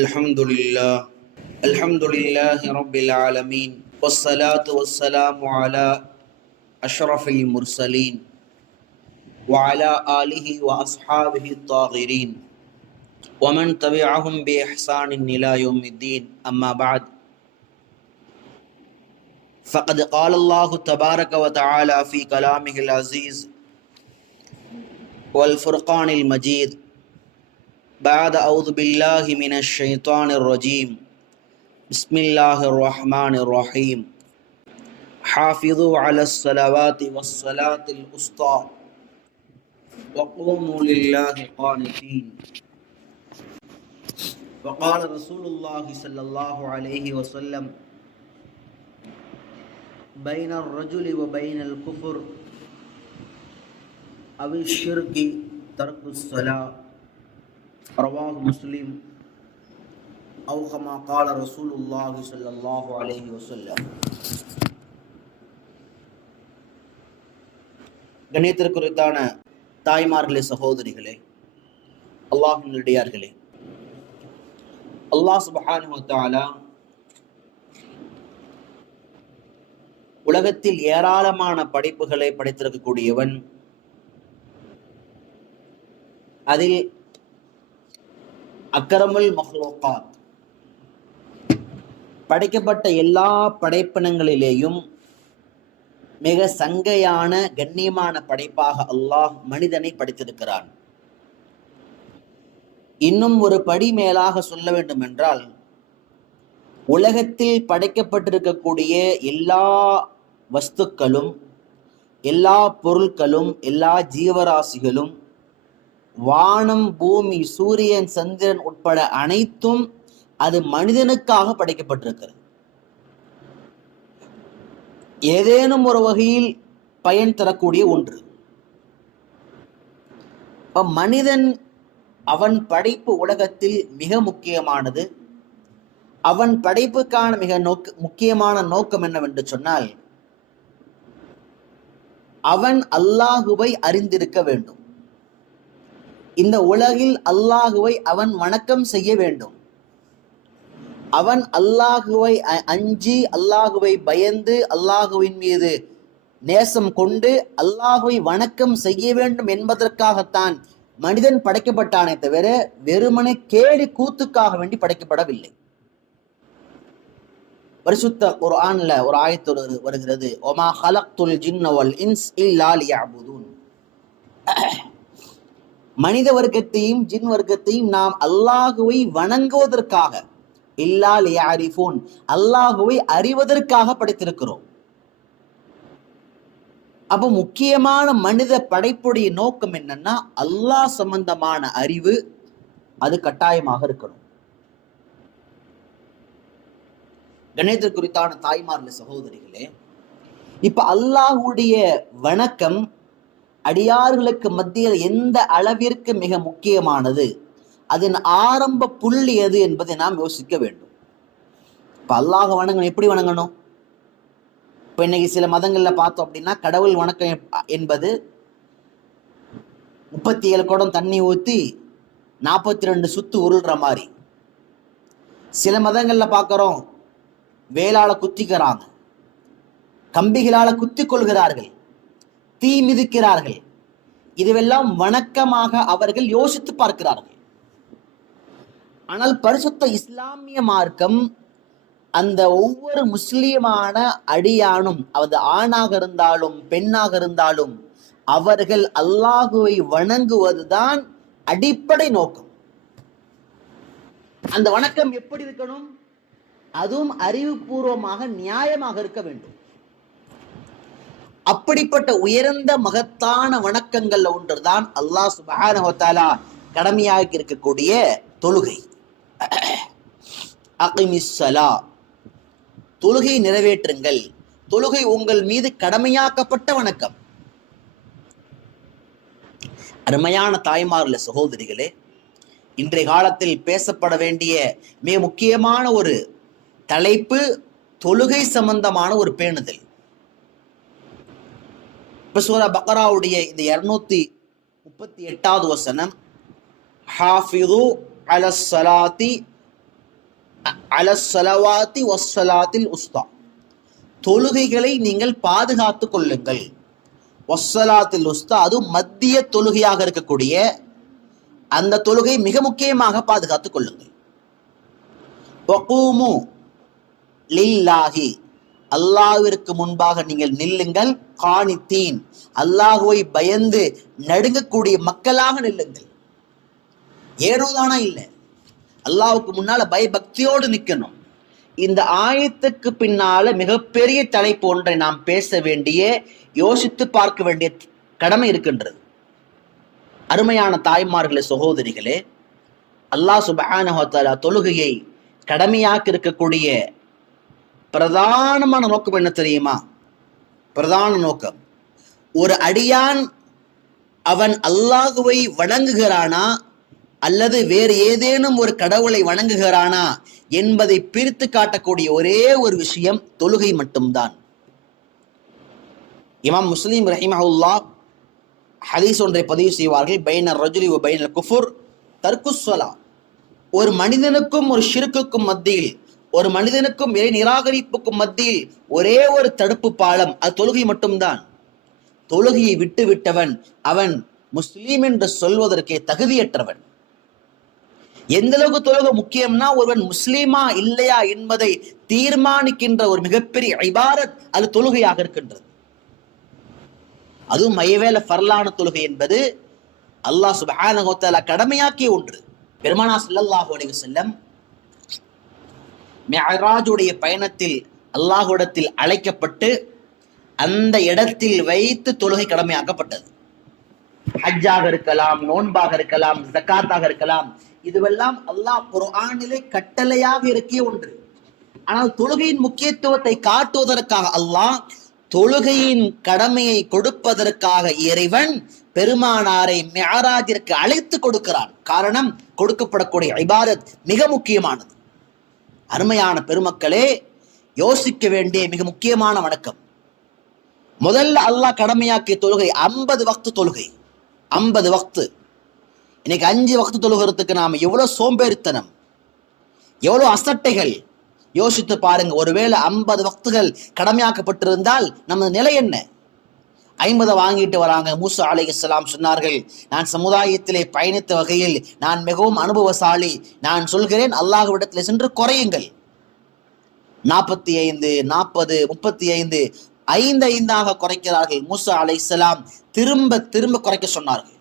الحمد لله رب العالمين والصلاة والسلام على أشرف المرسلين وعلى آله وأصحابه الطاهرين ومن تبعهم بإحسان إلى يوم الدين أما بعد فقد قال الله تبارك وتعالى في كلامه العزيز والفرقان المجيد بعد أعوذ بالله من الشيطان الرجيم بسم الله الرحمن الرحيم حافظوا على الصلوات والصلاة الوسطى وقوموا لله قانتين. وقال رسول الله صلى الله عليه وسلم بين الرجل وبين الكفر أو الشرك ترك الصلاة رواه مسلم أو كما قال رسول الله صلى الله عليه وسلم. கண்ணியத்திற்குரித்தான தாய்மார்களே, சகோதரிகளே, அல்லாஹ்வின் நல்லடியார்களே, அல்லாஹ் சுப்ஹானஹு வ தஆலா உலகத்தில் ஏராளமான படைப்புகளை படைத்திருக்கக்கூடியவன். அதில் அக்ரமுல் மஹ்லூகாத், படைக்கப்பட்ட எல்லா படைப்பினங்களிலேயும் மிக சங்கையான கண்ணியமான படைப்பாக அல்லாஹ் மனிதனை படைத்திருக்கிறான். இன்னும் ஒரு படி மேலாக சொல்ல வேண்டும் என்றால், உலகத்தில் படைக்கப்பட்டிருக்கக்கூடிய எல்லா வஸ்துக்களும், எல்லா பொருட்களும், எல்லா ஜீவராசிகளும், வானம், பூமி, சூரியன், சந்திரன் உட்பட அனைத்தும் அது மனிதனுக்காக படைக்கப்பட்டிருக்கிறது. ஏதேனும் ஒரு வகையில் பயன் தரக்கூடிய ஒன்று. மனிதன், அவன் படைப்பு உலகத்தில் மிக முக்கியமானது. அவன் படைப்புக்கான மிக முக்கியமான நோக்கம் என்னவென்று சொன்னால், அவன் அல்லாஹுவை அறிந்திருக்க வேண்டும். இந்த உலகில் அல்லாஹுவை அவன் வணக்கம் செய்ய வேண்டும். அவன் அல்லாஹுவை அஞ்சி, அல்லாஹுவை பயந்து, அல்லாஹுவின் மீது நேசம் கொண்டு அல்லாஹுவை வணக்கம் செய்ய வேண்டும் என்பதற்காகத்தான் மனிதன் படைக்கப்பட்டானே தவிர வெறுமனே கேலி கூத்துக்காக வேண்டி படைக்கப்படவில்லை. பரிசுத்த குர்ஆன்ல ஒரு ஆயத்து வருகிறது, ஒமா ஹலக்துல் ஜின்ன வல் இன்ஸ் இல்லா லியஅபுதூன். மனித வர்க்கத்தையும் ஜின் வர்க்கத்தையும் நாம் அல்லாஹுவை வணங்குவதற்காக, இல்லா லியஅரிஃபூன், அல்லாஹுவை அறிவதற்காக படைத்திருக்கிறோம். அப்போ முக்கியமான மனித படைப்புடைய நோக்கம் என்னன்னா, அல்லாஹ் சம்பந்தமான அறிவு அது கட்டாயமாக இருக்கணும். கணேசத்திற்குரித்தான தாய்மார்களே, சகோதரிகளே, இப்ப அல்லாஹுடைய வணக்கம் அடியார்களுக்கு மத்தியில் எந்த அளவிற்கு மிக முக்கியமானது, அதன் ஆரம்ப புள்ளி எது என்பதை நாம் யோசிக்க வேண்டும். இப்ப அல்லாஹ் வணங்கணும், எப்படி வணங்கணும்? இப்ப இன்னைக்கு சில மதங்கள்ல பார்த்தோம் அப்படின்னா, கடவுள் வணக்கம் என்பது 37 குடம் தண்ணி ஊத்தி 42 சுத்து உருள்ற மாதிரி. சில மதங்கள்ல பார்க்கிறோம், வேளால குத்திக்கிறாங்க, கம்பிகளால குத்தி கொள்கிறார்கள், தீ மிதிக்கிறார்கள். இதுவெல்லாம் வணக்கமாக அவர்கள் யோசித்து பார்க்கிறார்கள். ஆனால் பரிசுத்த இஸ்லாமிய மார்க்கம் அந்த ஒவ்வொரு முஸ்லிமான அடியானும், அது ஆணாக இருந்தாலும் பெண்ணாக இருந்தாலும், அவர்கள் அல்லாஹுவை வணங்குவதுதான் அடிப்படை நோக்கம். அந்த வணக்கம் எப்படி இருக்கணும்? அதுவும் அறிவுபூர்வமாக, நியாயமாக இருக்க வேண்டும். அப்படிப்பட்ட உயர்ந்த மகத்தான வணக்கங்கள்ல ஒன்றுதான் அல்லாஹ் சுப்ஹானஹு வ தஆலா கடமையாக்கி இருக்கக்கூடிய தொழுகை. அகிமிஸ்ஸலா, தொழுகை நிறைவேற்றுங்கள். தொழுகை உங்கள் மீது கடமையாக்கப்பட்ட வணக்கம். அருமையான தாய்மார்களே, சகோதரிகளே, இன்றைய காலத்தில் பேசப்பட வேண்டிய மிக முக்கியமான ஒரு தலைப்பு தொழுகை சம்பந்தமான ஒரு பேணுதல். இப்ப சூரா பக்ராவுடைய இந்த 238வது வசனம், ஹாஃபிது அலஸ் ஸலாத்தி அலஸ்ஸலவாத்தி வஸ்ஸலாத்தில் உஸ்தா, தொழுகைகளை நீங்கள் பாதுகாத்துக் கொள்ளுங்கள். வஸ்ஸலாத்தில் உஸ்தா, அது மத்திய தொழுகையாக இருக்கக்கூடிய அந்த தொழுகை மிக முக்கியமாக பாதுகாத்துக் கொள்ளுங்கள். வகூமு லில்லாஹி, அல்லாஹ்விற்கு முன்பாக நீங்கள் நில்லுங்கள். கானித்தீன், அல்லாஹுவை பயந்து நடுங்கக்கூடிய மக்களாக நில்லுங்கள். ஏனோதானா இல்லை, அல்லாஹ்வுக்கு முன்னால பயபக்தியோடு நிற்கணும். இந்த ஆயத்துக்கு பின்னால மிகப்பெரிய தலைப்பு ஒன்றை நாம் பேச வேண்டிய, யோசித்து பார்க்க வேண்டிய கடமை இருக்கின்றது. அருமையான தாய்மார்களே, சகோதரிகளே, அல்லாஹ் சுப்ஹானஹு வ தஆலா தொழுகையை கடமையாக்கி இருக்கக்கூடிய பிரதானமான நோக்கம் என்ன தெரியுமா? பிரதான நோக்கம், ஒரு அடியான் அவன் அல்லாஹுவை வணங்குகிறானா அல்லது வேறு ஏதேனும் ஒரு கடவுளை வணங்குகிறானா என்பதை பிரித்து காட்டக்கூடிய ஒரே ஒரு விஷயம் தொழுகை மட்டும்தான். இமாம் முஸ்லிம் ரஹிமஹுல்லாஹ் ஹதீஸ் ஒன்றை பதிவு செய்வார்கள். பைன ரஜுலி வ பைனல் குஃபுர் தர்குஸ் ஸலா, ஒரு மனிதனுக்கும் ஒரு ஷிர்க்குக்கும் மத்தியில், ஒரு மனிதனுக்கும் இறை நிராகரிப்புக்கும் மத்தியில் ஒரே ஒரு தடுப்பு பாலம், அது தொழுகை மட்டும்தான். தொழுகையை விட்டு விட்டவன் அவன் முஸ்லீம் என்று சொல்வதற்கே தகுதியற்றவன். எந்த அளவுக்கு தொழுகை முக்கியம்னா, ஒருவன் முஸ்லீமா இல்லையா என்பதை தீர்மானிக்கின்ற ஒரு மிகப்பெரிய இபாரத் அது தொழுகையாக இருக்கின்றது. அதுவும் மையவேல ஃபர்லான தொழுகை என்பது அல்லாஹ் சுப்ஹானஹு வ தஆலா கடமையாக்கிய ஒன்று. பெருமானார் ஸல்லல்லாஹு அலைஹி வஸல்லம் மிஅராஜுடைய பயணத்தில் அல்லாஹ்விடத்தில் அழைக்கப்பட்டு அந்த இடத்தில் வைத்து தொழுகை கடமையாக்கப்பட்டது. ஹஜ்ஜாக இருக்கலாம், நோன்பாக இருக்கலாம், ஜக்காத்தாக இருக்கலாம், இதுவெல்லாம் அல்லாஹ் குர்ஆனிலே கட்டளையாக இருக்கிய ஒன்று. ஆனால் தொழுகையின் முக்கியத்துவத்தை காட்டுவதற்காக அல்லாஹ் தொழுகையின் கடமையை கொடுப்பதற்காக இறைவன் பெருமானாரை மிஅராஜிற்கு அழைத்து கொடுக்கிறான். காரணம், கொடுக்கப்படக்கூடிய இபாதத் மிக முக்கியமானது. அருமையான பெருமக்களே, யோசிக்க வேண்டிய மிக முக்கியமான வணக்கம். முதல்ல அல்லாஹ் கடமையாக்கிய தொழுகை 50 வக்து தொழுகை. 50 வக்து. இன்னைக்கு 5 வக்து தொழுகிறதுக்கு நாம எவ்வளவு சோம்பேறித்தனம், எவ்வளவு அசட்டைகள். யோசித்து பாருங்க, ஒருவேளை 50 வக்துகள் கடமையாக்கப்பட்டிருந்தால் நமது நிலை என்ன? 50 வாங்கிட்டு வராங்க. மூசா அலைஹிஸ்ஸலாம் சொன்னார்கள், நான் சமுதாயத்திலே பயணித்த வகையில் நான் மிகவும் அனுபவசாலி, நான் சொல்கிறேன் அல்லாஹ்விடத்தில் சென்று குறையுங்கள். 45, 40, 35, 5 குறைக்கிறார்கள். மூசா அலைஹிஸ்ஸலாம் திரும்ப திரும்ப குறைக்க சொன்னார்கள்.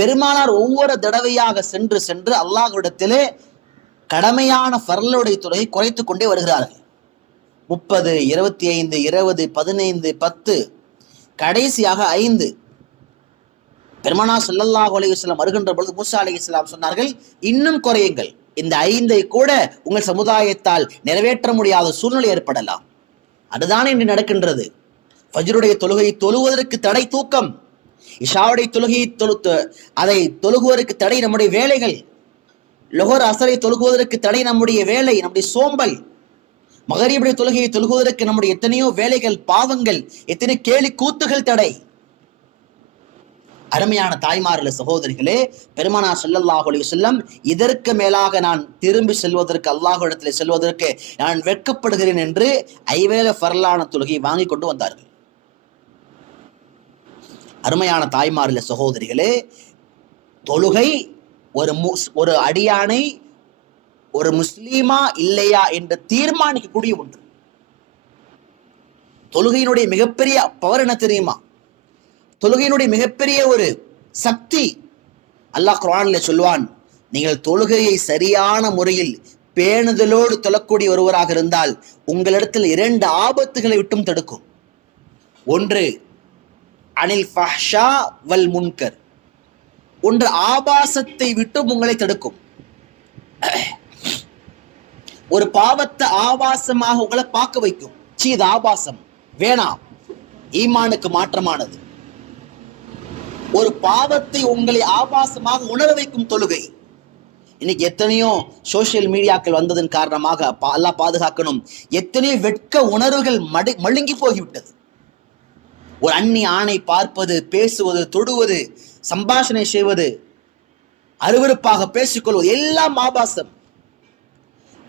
பெருமானார் ஒவ்வொரு தடவையாக சென்று சென்று அல்லாஹ்விடத்திலே கடமையான ஃபர்லுடைய தொழுகை குறைத்து கொண்டே வருகிறார்கள். 30, 25, 20, 15, 10, கடைசியாக 5. பெருமானார் ஸல்லல்லாஹு அலைஹி வஸல்லம் வருகின்ற பொழுது மூசா அலைஹிஸ்ஸலாம் சொன்னார்கள், இன்னும் குறையுங்கள். இந்த 5 கூட உங்கள் சமுதாயத்தால் நிறைவேற்ற முடியாத சூழ்நிலை ஏற்படலாம். அதுதான் இன்று நடக்கின்றது. ஃபஜ்ருடைய தொழுகை தொழுவதற்கு தடை தூக்கம், இஷாவுடைய தொழுகையை அதை தொழுகுவதற்கு தடை நம்முடைய வேலைகள், லொஹர் அசரை தொழுகுவதற்கு தடை நம்முடைய வேலை, நம்முடைய சோம்பல், மகரிபுடைய தொழுகையை தொழுகுவதற்கு நம்முடைய எத்தனையோ வேலைகள், பாவங்கள், எத்தனை கேலி கூத்துகள் தடை. அருமையான தாய்மார்களே, சகோதரிகளே, பெருமானார் ஸல்லல்லாஹு அலைஹி வஸல்லம் இதற்கு மேலாக நான் திரும்பி செல்வதற்கு, அல்லாஹ்விடத்தில் செல்வதற்கு நான் வெட்கப்படுகிறேன் என்று 5 வேளை ஃபர்லான தொழுகையை வாங்கி கொண்டு வந்தார்கள். அருமையான தாய்மார்களே, சகோதரிகளே, தொழுகை ஒரு அடியானை ஒரு முஸ்லீமா இல்லையா என்று தீர்மானிக்கக்கூடிய ஒன்று. தொழுகையினுடைய மிகப்பெரிய பவர் என்ன தெரியுமா? தொழுகையினுடைய மிகப்பெரிய ஒரு சக்தி. அல்லாஹ் குர்ஆனில் சொல்வான், நீங்கள் தொழுகையை சரியான முறையில் பேணுதலோடு தொழக்கூடிய ஒருவராக இருந்தால் உங்களிடத்தில் 2 ஆபத்துகளை விட்டும் தடுக்கும். ஒன்று அனில் ஃபஹ்ஷா வல் முன்கர், ஒன்று ஆபாசத்தை விட்டும் உங்களை தடுக்கும். ஒரு பாவத்தை ஆபாசமாக உங்களை பார்க்க வைக்கும். இது ஆபாசம், வேணாம், ஈமானுக்கு மாற்றமானது. ஒரு பாவத்தை உங்களை ஆபாசமாக உணர வைக்கும் தொழுகை. இன்னைக்கு எத்தனையோ சோசியல் மீடியாக்கள் வந்ததன் காரணமாக அல்லாஹ் பாதுகாக்கணும், எத்தனையோ வெட்க உணர்வுகள் மழுங்கி போகிவிட்டது. ஒரு அந்நிய ஆணை பார்ப்பது, பேசுவது, தொடுவது, சம்பாஷணை செய்வது, அருவருப்பாக பேசிக்கொள்வது எல்லாம் ஆபாசம்.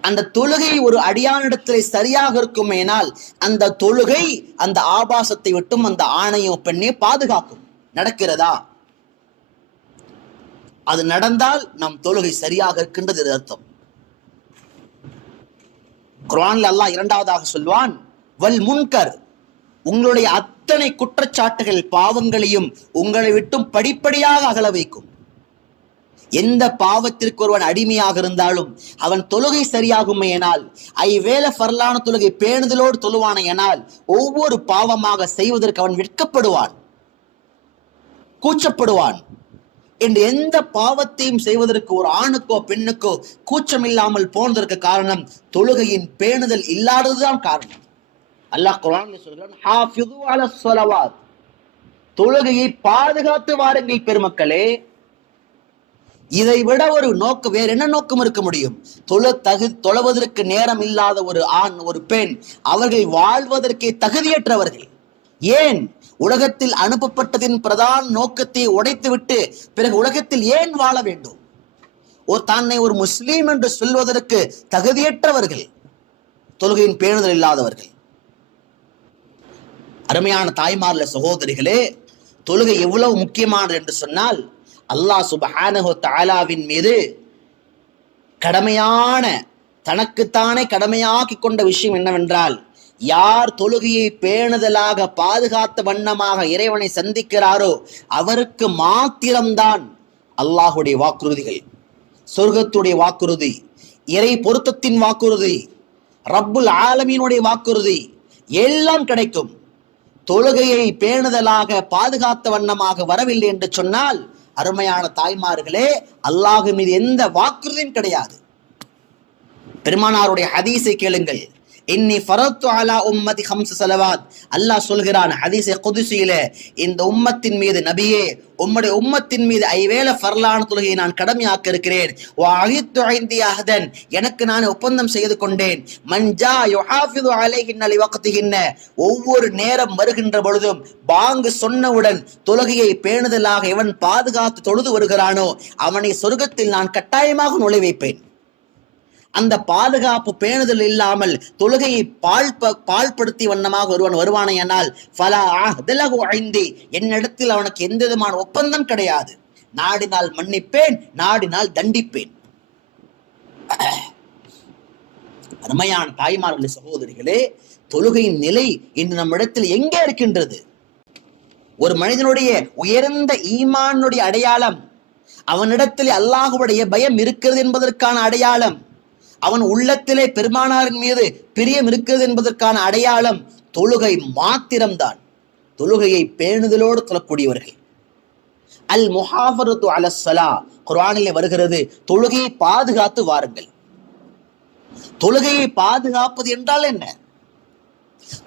அந்த தொழுகை ஒரு அடியானிடத்தில் சரியாக இருக்குமேனால் அந்த தொழுகை அந்த ஆபாசத்தை விட்டும் அந்த ஆணையும் பெண்ணே பாதுகாக்கும். நடக்கிறதா? அது நடந்தால் நம் தொழுகை சரியாக இருக்கின்றது அர்த்தம். குர்ஆன்ல அல்லாஹ் இரண்டாவதாக சொல்வான், வல் முன்கர், உங்களுடைய அத்தனை குற்றச்சாட்டுகள் பாவங்களையும் உங்களை விட்டும் படிப்படியாக அகல வைக்கும். எந்த பாவத்திற்கு ஒருவன் அடிமையாக இருந்தாலும் அவன் தொழுகை சரியாகுமையினால், ஐவேளை ஃபர்லான தொழுகை பேணுதலோடு தொழுவானையனால் ஒவ்வொரு பாவமாக செய்வதற்கு அவன் வெட்கப்படுவான், கூச்சப்படுவான். என்று எந்த பாவத்தையும் செய்வதற்கு ஒரு ஆணுக்கோ பெண்ணுக்கோ கூச்சம் இல்லாமல் போனதற்கு காரணம் தொழுகையின் பேணுதல் இல்லாததுதான் காரணம். அல்லாஹ் குர்ஆன்ல சொல்கிறான், ஹாஃபிது அலஸ் ஸலவாத், தொழுகையை பாதுகாத்து வாருங்கள் பெருமக்களே. இதை விட ஒரு நோக்கம், வேற என்ன நோக்கம் இருக்க முடியும்? தொழுவதற்கு நேரம் இல்லாத ஒரு ஆண் ஒரு பெண் அவர்கள் வாழ்வதற்கே தகுதியற்றவர்கள். ஏன் உலகத்தில் அனுப்பப்பட்டதின் பிரதான நோக்கத்தை உடைத்துவிட்டு பிறகு உலகத்தில் ஏன் வாழ வேண்டும்? தன்னை ஒரு முஸ்லீம் என்று சொல்வதற்கு தகுதியற்றவர்கள், தொழுகையின் பேணுதல் இல்லாதவர்கள். அருமையான தாய்மார்ல சகோதரிகளே, தொழுகை எவ்வளவு முக்கியமானது என்று சொன்னால், அல்லாஹ் சுப்ஹானஹு வ தஆலாவின் மீது கடமையான, தனக்குத்தானே கடமையாக்கி கொண்ட விஷயம் என்னவென்றால், யார் தொழுகையை பேணுதலாக பாதுகாத்த வண்ணமாக இறைவனை சந்திக்கிறாரோ அவருக்கு மாத்திரம்தான் அல்லாஹுடைய வாக்குறுதிகள், சொர்க்கத்துடைய வாக்குறுதி, இறை பொருத்தத்தின் வாக்குறுதி, ரப்புல் ஆலமீனுடைய வாக்குறுதி எல்லாம் கிடைக்கும். தொழுகையை பேணுதலாக பாதுகாத்த வண்ணமாக வரவில்லை என்று சொன்னால், அருமையான தாய்மார்களே, அல்லாஹ் மீது எந்த வாக்குறுதியும் கிடையாது. பெருமானாருடைய ஹதீஸை கேளுங்கள். இன்னி ஃபரத்து அலா உம்மதி ஹம்ஸ் ஸலவாத், அல்லாஹ் சொல்கிறான் ஹதீஸே குதுஸியிலே, இந்த உம்மத்தின் மீது நபியே, உம்முடைய உம்மத்தின் மீது ஐவேளை ஃபர்லான தொழுகையை நான் கடமையாக்க இருக்கிறேன். வஅஹித்து இன்தி அஹதன், எனக்கு நான் ஒப்பந்தம் செய்து கொண்டேன். மன்ஜா யுஹாஃபிது அலைஹின்ன லிவக்திஹின்ன, ஒவ்வொரு நேரம் வருகின்ற பொழுதும் பாங்கு சொன்னவுடன் தொழுகையை பேணுதலாக எவன் பாதுகாத்து தொழுது வருகிறானோ அவனை சொர்க்கத்தில் நான் கட்டாயமாக நுழைவைப்பேன். அந்த பாதுகாப்பு பேணுதல் இல்லாமல் தொழுகையை பாழ்படுத்தி வண்ணமாக ஒருவன் வருவானே ஆனால் ஃபலா அஹ்தலஹு இன்தி, என்னிடத்தில் அவனுக்கு எந்த விதமான ஒப்பந்தம் கிடையாது. நாடினால் மன்னிப்பேன், நாடினால் தண்டிப்பேன். அருமையான தாய்மார்களே சகோதரிகளே, தொழுகையின் நிலை இன்று நம்மிடத்தில் எங்கே இருக்கின்றது? ஒரு மனிதனுடைய உயர்ந்த ஈமானுடைய அடையாளம், அவனிடத்தில் அல்லாஹ்வுடைய பயம் இருக்கிறது என்பதற்கான அடையாளம், அவன் உள்ளத்திலே பெருமானாரின் மீது பிரியம் இருக்கிறது என்பதற்கான அடையாளம் தொழுகை மாத்திரம்தான். தொழுகையை பேணுதலோடு தொழக்கூடியவர்கள். அல் முஹாஃபரத்து அலஸ் ஸலா, குர்ஆனிலே வருகிறது, தொழுகையை பாதுகாத்து வாருங்கள். தொழுகையை பாதுகாப்பது என்றால் என்ன?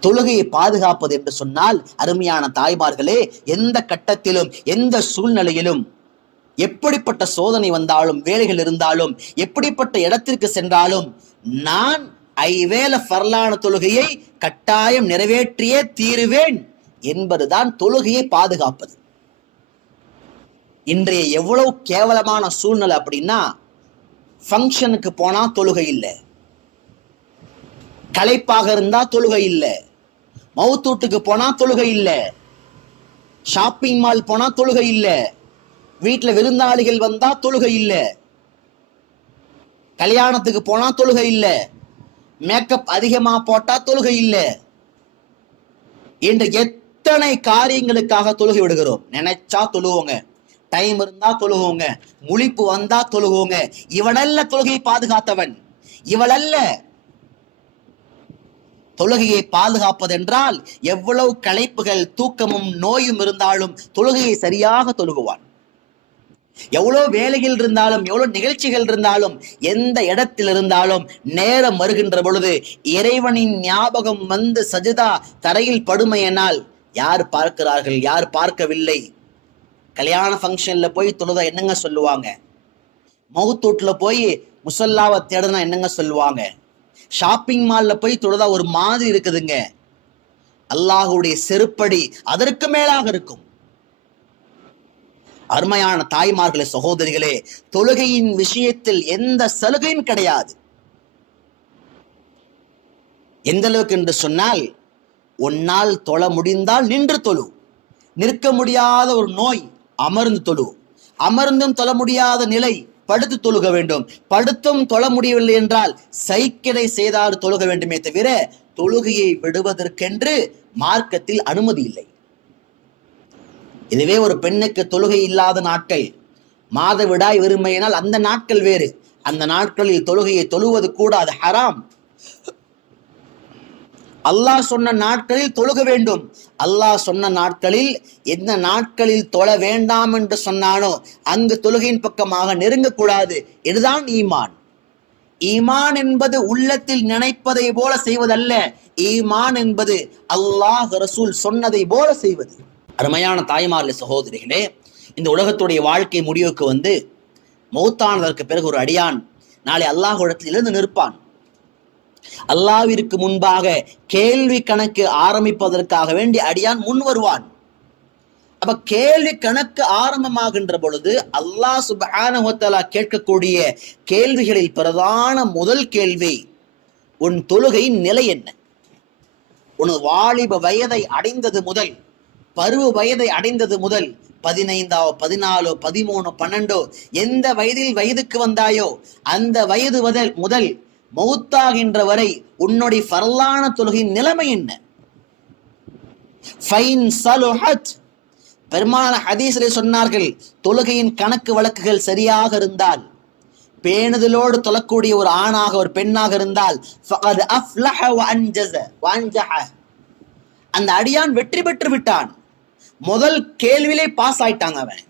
தொழுகையை பாதுகாப்பது என்று சொன்னால், அருமையான தாய்மார்களே, எந்த கட்டத்திலும் எந்த சூழ்நிலையிலும் எப்படிப்பட்ட சோதனை வந்தாலும், வேலைகள் இருந்தாலும், எப்படிப்பட்ட இடத்திற்கு சென்றாலும் நான் ஐவேளை ஃபர்லான தொழுகையை கட்டாயம் நிறைவேற்றியே தீருவேன் என்பதுதான் தொழுகையை பாதுகாப்பது. இன்றைய எவ்வளவு கேவலமான சூழ்நிலை அப்படின்னா, ஃபங்க்ஷனுக்கு போனா தொழுகை இல்லை, களைப்பாக இருந்தா தொழுகை இல்லை, மவுத்தூட்டுக்கு போனா தொழுகை இல்லை, ஷாப்பிங் மால் போனா தொழுகை இல்லை, வீட்டுல விருந்தாளிகள் வந்தா தொழுகை இல்ல, கல்யாணத்துக்கு போனா தொழுகை இல்ல, மேக்கப் அதிகமா போட்டா தொழுகை இல்ல என்று எத்தனை காரியங்களுக்காக தொழுகை விடுகிறோம். நினைச்சா தொழுவோங்க, டைம் இருந்தா தொழுவோங்க, முழிப்பு வந்தா தொழுவோங்க. இவனல்ல தொழுகையை பாதுகாத்தவன், இவளல்ல. தொழுகையை பாதுகாப்பதென்றால் எவ்வளவு களைப்புகள், தூக்கமும் நோயும் இருந்தாலும் தொழுகையை சரியாக தொழுகுவான். எவ்வளவு வேலைகள் இருந்தாலும், எவ்வளவு நிகழ்ச்சிகள் இருந்தாலும், எந்த இடத்தில் இருந்தாலும் நேரம் வருகின்ற பொழுது இறைவனின் ஞாபகம் வந்து சஜிதா தரையில் படுமையினால் யார் பார்க்கிறார்கள், யார் பார்க்கவில்லை? கல்யாண ஃபங்க்ஷன்ல போய் தொழுதா என்னங்க சொல்லுவாங்க? மவுத்தூட்டுல போய் முசல்லாவை தேடுனா என்னங்க சொல்லுவாங்க? ஷாப்பிங் மால்ல போய் தொழுதா ஒரு மாதிரி இருக்குதுங்க. அல்லாஹ்வுடைய செருப்படி அதற்கு மேலாக இருக்கும். அருமையான தாய்மார்களே சகோதரிகளே, தொழுகையின் விஷயத்தில் எந்த சலுகையும் கிடையாது. எந்த அளவுக்கு என்று சொன்னால், உன்னால் தொழ முடிந்தால் நின்று தொழு, நிற்க முடியாத ஒரு நோய் அமர்ந்து தொழு, அமர்ந்தும் தொழ முடியாத நிலை படுத்து தொழுக வேண்டும், படுத்தும் தொழ முடியவில்லை என்றால் சைக்கிளை செய்தால் தொழுக வேண்டுமே தவிர தொழுகையை விடுவதற்கென்று மார்க்கத்தில் அனுமதி இல்லை. இதுவே ஒரு பெண்ணுக்கு தொழுகை இல்லாத நாட்கள், மாதவிடாய் விரும்பினால் அந்த நாட்கள் வேறு, அந்த நாட்களில் தொழுகையை தொழுவது கூட அது ஹராம். அல்லாஹ் சொன்ன நாட்களில் தொழுக வேண்டும். அல்லாஹ் சொன்ன நாட்களில் எந்த நாட்களில் தொழ வேண்டாம் என்று சொன்னானோ அங்கு தொழுகையின் பக்கமாக நெருங்கக்கூடாது. இதுதான் ஈமான். ஈமான் என்பது உள்ளத்தில் நினைப்பதை போல செய்வதல்ல. ஈமான் என்பது அல்லாஹ் ரசூல் சொன்னதை போல செய்வது. அருமையான தாய்மார்களே, சகோதரிகளே, இந்த உலகத்துடைய வாழ்க்கை முடிவுக்கு வந்து மௌத்தானதற்கு பிறகு ஒரு அடியான் நாளை அல்லாஹ்விடத்தில் எழுந்து நிற்பான். அல்லாஹ்விற்கு முன்பாக கேள்வி கணக்கு ஆரம்பிப்பதற்காக வேண்டி அடியான் முன் வருவான். அப்ப கேள்வி கணக்கு ஆரம்பமாகின்ற பொழுது அல்லாஹ் சுப்ஹானஹு வ தஆலா கேட்கக்கூடிய கேள்விகளில் பிரதான முதல் கேள்வி, உன் தொழுகையின் நிலை என்ன? உன் வாலிப வயதை அடைந்தது முதல், பருவ வயதை அடைந்தது முதல், 15, 14, 13, 12 எந்த வயதில் வயதுக்கு வந்தாயோ அந்த வயது முதல் மௌத்தாகின்ற வரை உன்னுடைய ஃபர்லான தொழுகையின் நிலைமை என்ன? ஃபைன் சலுஹத், பெருமானார் ஹதீஸிலே சொன்னார்கள், தொழுகையின் கணக்கு வழக்குகள் சரியாக இருந்தால், பேணுதலோடு தொழக்கூடிய ஒரு ஆணாக ஒரு பெண்ணாக இருந்தால், ஃபகத் அஃப்லஹ வ அன்ஜஸ வ அன்ஜஹ, அந்த அடியான் வெற்றி பெற்று விட்டான். முதல் கேள்வியிலே பாஸ் ஆயிட்டாங்க அவன்.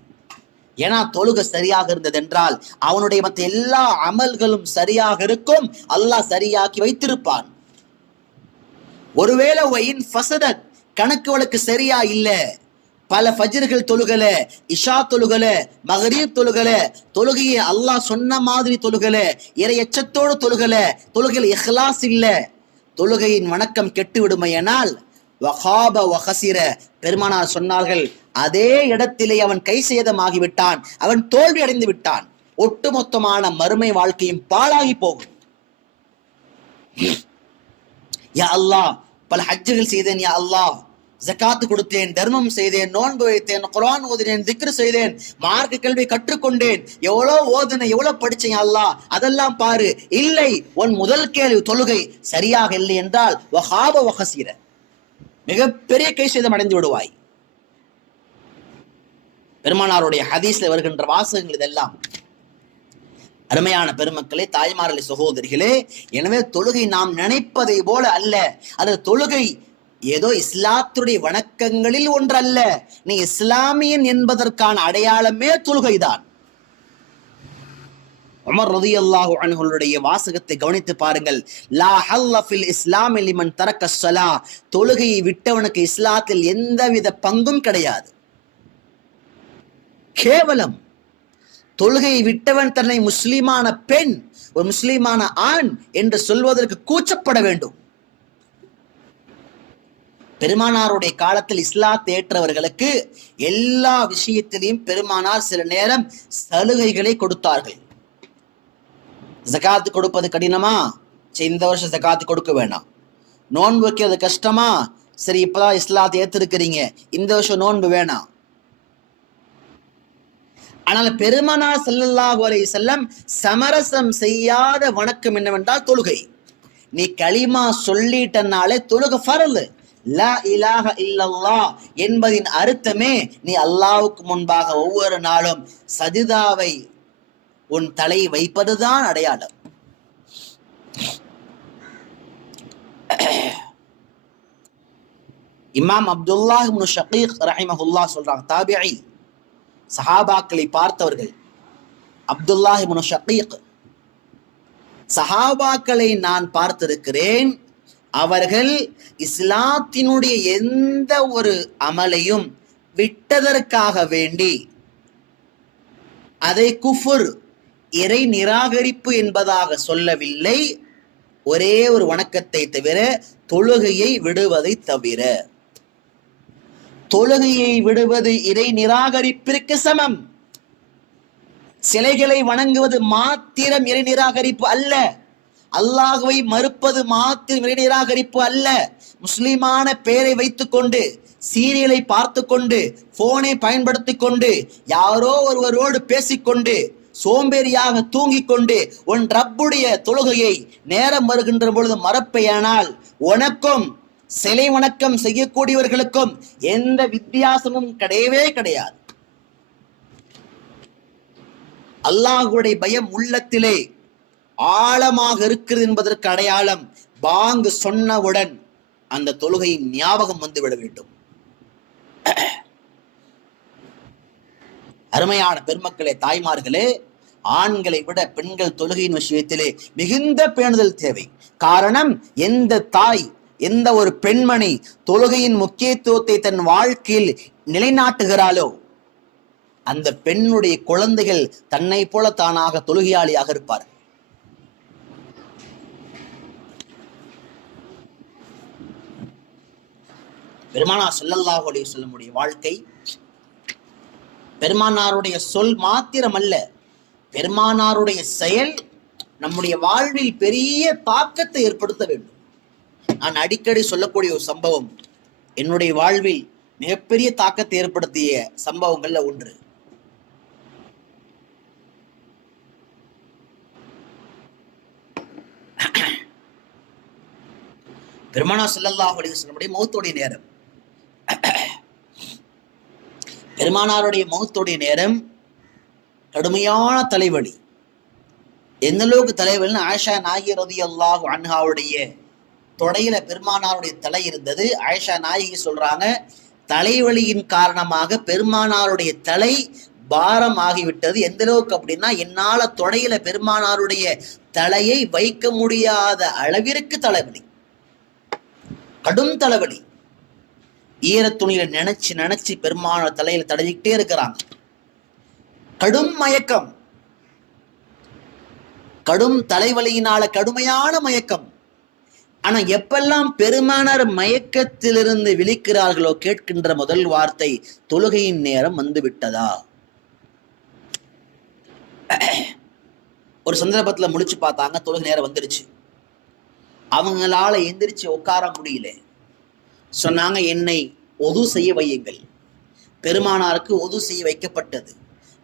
ஏன்னா தொழுகை சரியாக இருந்தது என்றால் அவனுடைய மற்ற எல்லா அமல்களும் சரியாக இருக்கும், அல்லாஹ் சரியாக்கி வைத்திருப்பான். ஒருவேளை கணக்கு வழக்கு சரியா இல்ல, பல ஃபஜ்ர்கள் தொழுகல, இஷா தொழுகல, மகரீப் தொழுகல, தொழுகையை அல்லாஹ் சொன்ன மாதிரி தொழுகல, இறை எச்சத்தோடு தொழுகல, தொழுகையில் இஹ்லாஸ் இல்ல, தொழுகையின் வணக்கம் கெட்டு விடுமையானால் வகாப வஹசிர, பெருமானார் சொன்னார்கள், அதே இடத்திலே அவன் கை சேதமாகிவிட்டான், அவன் தோல்வி அடைந்து விட்டான், ஒட்டுமொத்தமான மறுமை வாழ்க்கையும் பாழாகி போகும். யா அல்லாஹ், பல ஹஜ்ஜுகள் செய்தேன், யா அல்லாஹ், ஜகாத்து கொடுத்தேன், தர்மம் செய்தேன், நோன்பு வைத்தேன், குர்ஆன் ஓதினேன், திக்ர் செய்தேன், மார்க்க கல்வி கற்றுக்கொண்டேன், எவ்வளோ ஓதுன, எவ்வளவு படிச்சேன் அல்லாஹ், அதெல்லாம் பாரு. இல்லை, உன் முதல் கேள்வி தொழுகை சரியாக இல்லை என்றால் வகாப வஹசிர, மிகப்பெரிய கை சேதம் அடைந்து விடுவாய். பெருமானாருடைய ஹதீஸ்ல வருகின்ற வாசகங்கள் இதெல்லாம். அருமையான பெருமக்களே, தாய்மார்களே, சகோதரிகளே, எனவே தொழுகை நாம் நினைப்பதை போல அல்ல. அது தொழுகை ஏதோ இஸ்லாத்துடைய வணக்கங்களில் ஒன்றல்ல. நீ இஸ்லாமியன் என்பதற்கான அடையாளமே தொழுகைதான். உமர் ரலியல்லாஹு அன்ஹுடைய வாசகத்தை கவனித்து பாருங்கள். லா ஹல்ல ஃபில் இஸ்லாமி லிமன் தரக்க ஸலா, தொழுகையை விட்டவனுக்கு இஸ்லாத்தில் எந்தவித பங்கும் கிடையாது. கேவலம் தொழுகையை விட்டவன் தன்னை முஸ்லிமான பெண், ஒரு முஸ்லிமான ஆண் என்று சொல்வதற்கு கூச்சப்பட வேண்டும். பெருமானாருடைய காலத்தில் இஸ்லாத்தை ஏற்றவர்களுக்கு எல்லா விஷயத்திலையும் பெருமானார் சில நேரம் சலுகைகளை கொடுத்தார்கள். ஜகாத்து கொடுப்பது கடினமா, சரி இந்த வருஷம் ஜகாத்து கொடுக்க வேண்டாம். நோன்பு வைக்கிறது கஷ்டமா, சரி இப்பதான் இஸ்லாத்தை ஏற்றிருக்கிறீங்க, இந்த வருஷம் நோன்பு வேணாம். ஆனால் பெருமானார் ஸல்லல்லாஹு அலைஹி வஸல்லம் சமரசம் செய்யாத வணக்கம் என்னவென்றால் தொழுகை. நீ களிமா சொல்லிட்டனாலே தொழுகை ஃபர்ல். லா இலாஹ இல்லல்லாஹ் என்பதின் அர்த்தமே நீ அல்லாஹ்வுக்கு முன்பாக ஒவ்வொரு நாளும் சஜிதாவை உன் தலை வைப்பதுதான் அடையாளம். இமாம் அப்துல்லாஹ் இப்னு ஷகீக் ரஹிமஹுல்லாஹ் சொல்றாங்க, தாபிஈ, சஹாபாக்களை பார்த்தவர்கள். அப்துல்லாஹ் இப்னு ஷகீக், சஹாபாக்களை நான் பார்த்திருக்கிறேன், அவர்கள் இஸ்லாத்தினுடைய எந்த ஒரு அமலையும் விட்டதற்காக வேண்டி அதை குஃபுர், இறை நிராகரிப்பு என்பதாக சொல்லவில்லை. ஒரே ஒரு வணக்கத்தை தவிர, தொழுகையை விடுவதை தவிர. தொழுகையை விடுவது இறை நிராகரிப்பிற்கு சமம். சிலைகளை வணங்குவது மாத்திரம் இறை நிராகரிப்பு அல்ல. அல்லாஹ்வை மறுப்பது மாத்திரம் நிராகரிப்பு அல்ல. முஸ்லிமான பெயரை வைத்துக் கொண்டு, சீரியலை பார்த்து கொண்டு, போனை பயன்படுத்திக் கொண்டு, யாரோ ஒருவரோடு பேசிக்கொண்டு, சோம்பேறியாக தூங்கிக் கொண்டு உன் ரப்புடைய தொழுகையை நேரம் வருகின்ற பொழுது மறப்பையானால் உனக்கும் சிலை வணக்கம் செய்யக்கூடியவர்களுக்கும் எந்த வித்தியாசமும் கிடையவே கிடையாது. அல்லாஹ்வுடைய பயம் உள்ளத்திலே ஆழமாக இருக்கிறது என்பதற்கு அடையாளம் பாங்கு சொன்னவுடன் அந்த தொழுகையின் ஞாபகம் வந்துவிட வேண்டும். அருமையான பெருமக்களே, தாய்மார்களே, ஆண்களை விட பெண்கள் தொழுகையின் விஷயத்திலே மிகுந்த பேணுதல் தேவை. காரணம், எந்த தாய், எந்த ஒரு பெண்மணி தொழுகையின் முக்கியத்துவத்தை தன் வாழ்க்கையில் நிலைநாட்டுகிறாளோ அந்த பெண்ணுடைய குழந்தைகள் தன்னை போல தானாக தொழுகையாளியாக இருப்பார். பெருமானார் ஸல்லல்லாஹு அலைஹி வஸல்லம் வாழ்க்கை பெருமானாருடைய சொல் மாத்திரமல்ல, பெருமானாருடைய செயல் நம்முடைய வாழ்வில் பெரிய தாக்கத்தை ஏற்படுத்த வேண்டும். நான் அடிக்கடி சொல்லக்கூடிய ஒரு சம்பவம் என்னுடைய வாழ்வில் மிகப்பெரிய தாக்கத்தை ஏற்படுத்திய சம்பவங்கள்ல ஒன்று. பெருமானார் ஸல்லல்லாஹு அலைஹி வஸல்லம் மௌத்துடைய நேரம், பெருமானாருடைய மௌத்துடைய நேரம் கடுமையான தலைவலி. எந்த அளவுக்கு தலைவலின்னு, ஆயிஷா நாயகி ரலியல்லாஹு அன்ஹாவுடைய தொடையில பெருமானாருடைய தலை இருந்தது. ஆயிஷா நாயகி சொல்றாங்க, தலைவலியின் காரணமாக பெருமானாருடைய தலை பாரம் ஆகிவிட்டது. எந்த அளவுக்கு அப்படின்னா, என்னால தொடையில பெருமானாருடைய தலையை வைக்க முடியாத அளவிற்கு தலைவலி, கடும் தலைவலி. ஈர துணியில நினைச்சு நினைச்சு பெருமானார் தலையில தடவிக்கிட்டே இருக்கிறாங்க. கடும் மயக்கம், கடும் தலைவலியினால கடுமையான மயக்கம். ஆனா எப்பெல்லாம் பெருமானார் மயக்கத்திலிருந்து விழிக்கிறார்களோ கேட்கின்ற முதல் வார்த்தை, தொழுகையின் நேரம் வந்து விட்டதா. ஒரு சந்தர்ப்பத்துல முழிச்சு பார்த்தாங்க, தொழுகை நேரம் வந்துருச்சு. அவங்களால எந்திரிச்சு உட்கார முடியல. சொன்னாங்க, என்னை ஒது செய்ய வையுங்கள். பெருமானாருக்கு ஒது செய்ய வைக்கப்பட்டது.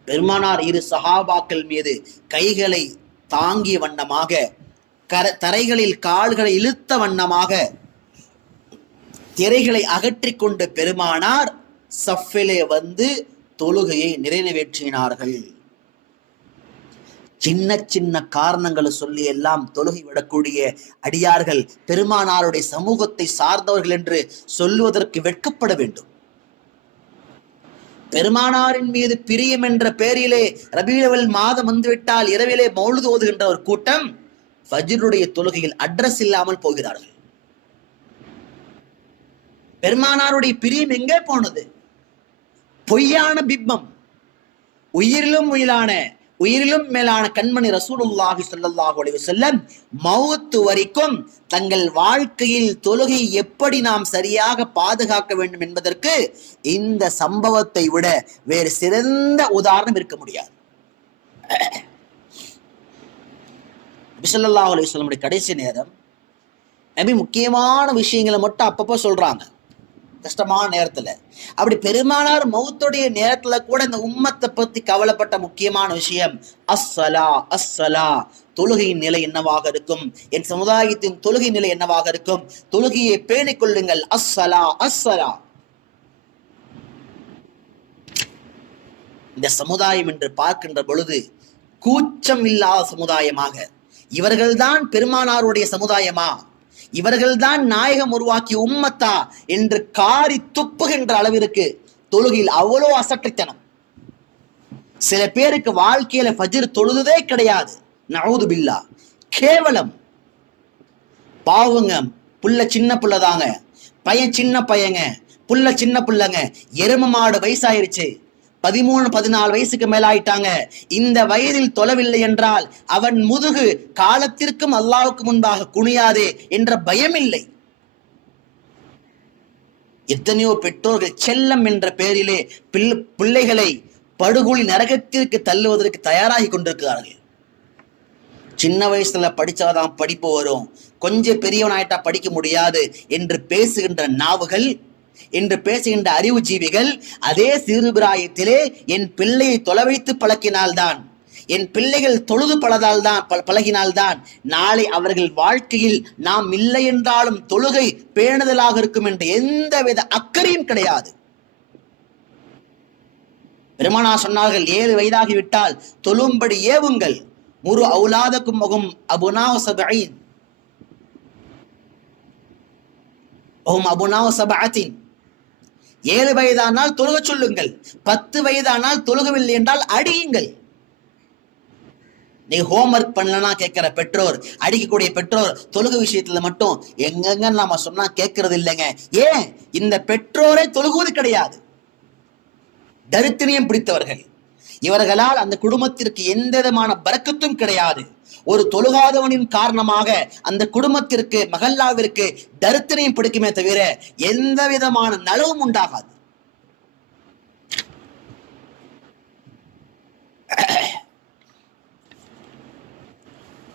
பெருமானார் இரு சஹாபாக்கள் மீது கைகளை தாங்கிய வண்ணமாக, தரைகளில் கால்களை இழுத்த வண்ணமாக திரைகளை அகற்றி கொண்டு பெருமானார் சஃபிலே வந்து தொழுகையை நிறைவேற்றினார்கள். சின்ன சின்ன காரணங்களை சொல்லி எல்லாம் தொழுகை விடக்கூடிய அடியார்கள் பெருமானாருடைய சமூகத்தை சார்ந்தவர்கள் என்று சொல்லுவதற்கு வெட்கப்பட வேண்டும். பெருமானாரின் மீது பிரியம் என்ற பெயரிலே ரபீஉல் மாதம் வந்துவிட்டால் இரவிலே மௌலிது ஓதுகின்ற ஒரு கூட்டம் ஃபஜ்ருடைய தொழுகையில் அட்ரஸ் இல்லாமல் போகிறார்கள். பெருமானாருடைய பிரியம் எங்கே போனது? பொய்யான பிம்பம். உயிரிலும் மேலான கண்மணி ரசூலுல்லாஹி ஸல்லல்லாஹு அலைஹி வஸல்லம் மௌத் வரைக்கும் தங்கள் வாழ்க்கையில் தொழுகை எப்படி நாம் சரியாக பாதுகாக்க வேண்டும் என்பதற்கு இந்த சம்பவத்தை விட வேறு சிறந்த உதாரணம் இருக்க முடியாது. நபி ஸல்லல்லாஹு அலைஹி வஸல்லம் கடைசி நேரம், நபி முக்கியமான விஷயங்களை மட்டும் அப்பப்போ சொல்றாங்க கஷ்டமான நேரத்துல. அப்படி பெருமானார் மௌத்துடைய நேரத்துல கூட இந்த உம்மத்தை பத்தி கவலைப்பட்ட முக்கியமான விஷயம் அஸ்ஸலா அஸ்ஸலா, தொழுகையின் நிலை என்னவாக இருக்கும், என் சமுதாயத்தின் தொழுகை நிலை என்னவாக இருக்கும், தொழுகையை பேணிக் கொள்ளுங்கள், அஸ்ஸலா அஸ்ஸலா. இந்த சமுதாயம் என்று பார்க்கின்ற பொழுது கூச்சம் இல்லாத சமுதாயமாக, இவர்கள்தான் பெருமானாருடைய சமுதாயமா, இவர்கள்தான் நாயகம் உருவாக்கிய உம்மத்தா என்று காரி துப்புகின்ற அளவிற்கு தொழுகையில் அவ்வளோ அசட்டைத்தனம். சில பேருக்கு வாழ்க்கையில ஃபஜ்ர் தொழுதே கிடையாது. நஊது பில்லாஹ். கேவலம். பாவங்க, புள்ள சின்ன புள்ளதாங்க, பையன் சின்ன பையங்க, புள்ள சின்ன புள்ளங்க, எரும மாடு வயசாயிருச்சு, 13-14 வயசுக்கு மேலாயிட்டாங்க. இந்த வயதில் தொழவில்லை என்றால் அவன் முதுகு காலத்திற்கும் அல்லாஹ்வுக்கு முன்பாக குனியாதே என்ற பயம் இல்லை. எத்தனையோ பெற்றோர்கள் செல்லம் என்ற பெயரிலே பிள்ளைகளை படுகொலி நரகத்திற்கு தள்ளுவதற்கு தயாராகி கொண்டிருக்கிறார்கள். சின்ன வயசுல படிச்சாதான் படிப்பு வரும், கொஞ்சம் பெரியவன் ஆயிட்டா படிக்க முடியாது என்று பேசுகின்ற நாவுகள், என்று பேசுகின்ற அறிவு ஜீவிகள் அதே சிறுபிராயத்திலே என் பிள்ளையை தொலை வைத்து பழக்கினால்தான், என் பிள்ளைகள் தொழுது பழகினால்தான் நாளை அவர்கள் வாழ்க்கையில் நாம் இல்லை என்றாலும் தொழுகை பேணுதலாக இருக்கும் என்ற எந்தவித அக்கறையும் கிடையாது. பெருமானா சொன்னார்கள், 7 வயதாகிவிட்டால் தொழும்படி ஏவுங்கள். முரு அவுலாதக்கும் மகும் அபுனாவ சபஈன் அபுனாவ சபஅத்தின். 7 வயதானால் தொழுக சொல்லுங்கள், 10 வயதானால் தொழுகவில்லை என்றால் அடியுங்கள். நீ ஹோம்ஒர்க் பண்ணலன்னா கேட்கிற பெற்றோர், அடிக்கக்கூடிய பெற்றோர் தொழுக விஷயத்துல மட்டும் எங்கெங்க நாம சொன்னா கேட்கறது இல்லைங்க. ஏன்? இந்த பெற்றோரை தொழுகுவது கிடையாது, தரித்திரியம் பிடித்தவர்கள். இவர்களால் அந்த குடும்பத்திற்கு எந்த விதமான பரக்கத்தும் கிடையாது. ஒரு தொழுகாதவனின் காரணமாக அந்த குடும்பத்திற்கு, மகல்லாவிற்கு தரித்திரியம் பிடிக்குமே தவிர எந்த விதமான நலவும் உண்டாகாது.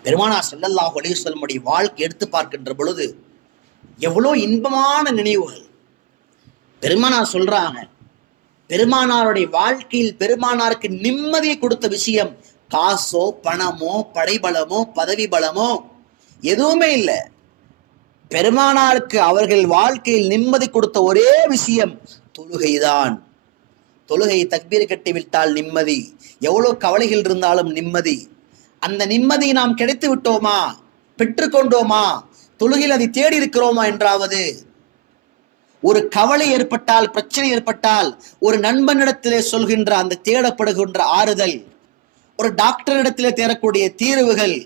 பெருமானார் ஸல்லல்லாஹு அலைஹி வஸல்லம் வாழ்க்கை எடுத்து பார்க்கின்ற பொழுது எவ்வளவு இன்பமான நினைவுகள். பெருமானார் சொல்றாங்க, பெருமானாருடைய வாழ்க்கையில் பெருமானாருக்கு நிம்மதியை கொடுத்த விஷயம் காசோ பணமோ படைபலமோ பதவி பலமோ எதுவுமே இல்லை. பெருமானாருக்கு அவர்கள் வாழ்க்கையில் நிம்மதி கொடுத்த ஒரே விஷயம் தொழுகைதான். தொழுகை தக்பீர் கட்டி விட்டால் நிம்மதி, எவ்வளவு கவலைகள் இருந்தாலும் நிம்மதி. அந்த நிம்மதியை நாம் கிடைத்து விட்டோமா, பெற்றுக்கொண்டோமா, தொழுகையில் அதை தேடி இருக்கிறோமா என்றாவது. ஒரு கவலை ஏற்பட்டால், பிரச்சனை ஏற்பட்டால் ஒரு நண்பனிடத்திலே சொல்கின்ற அந்த தேடப்படுகின்ற ஆறுதல், ஒரு டாக்டரிடத்திலே தேடக்கூடிய தீர்வுகள்,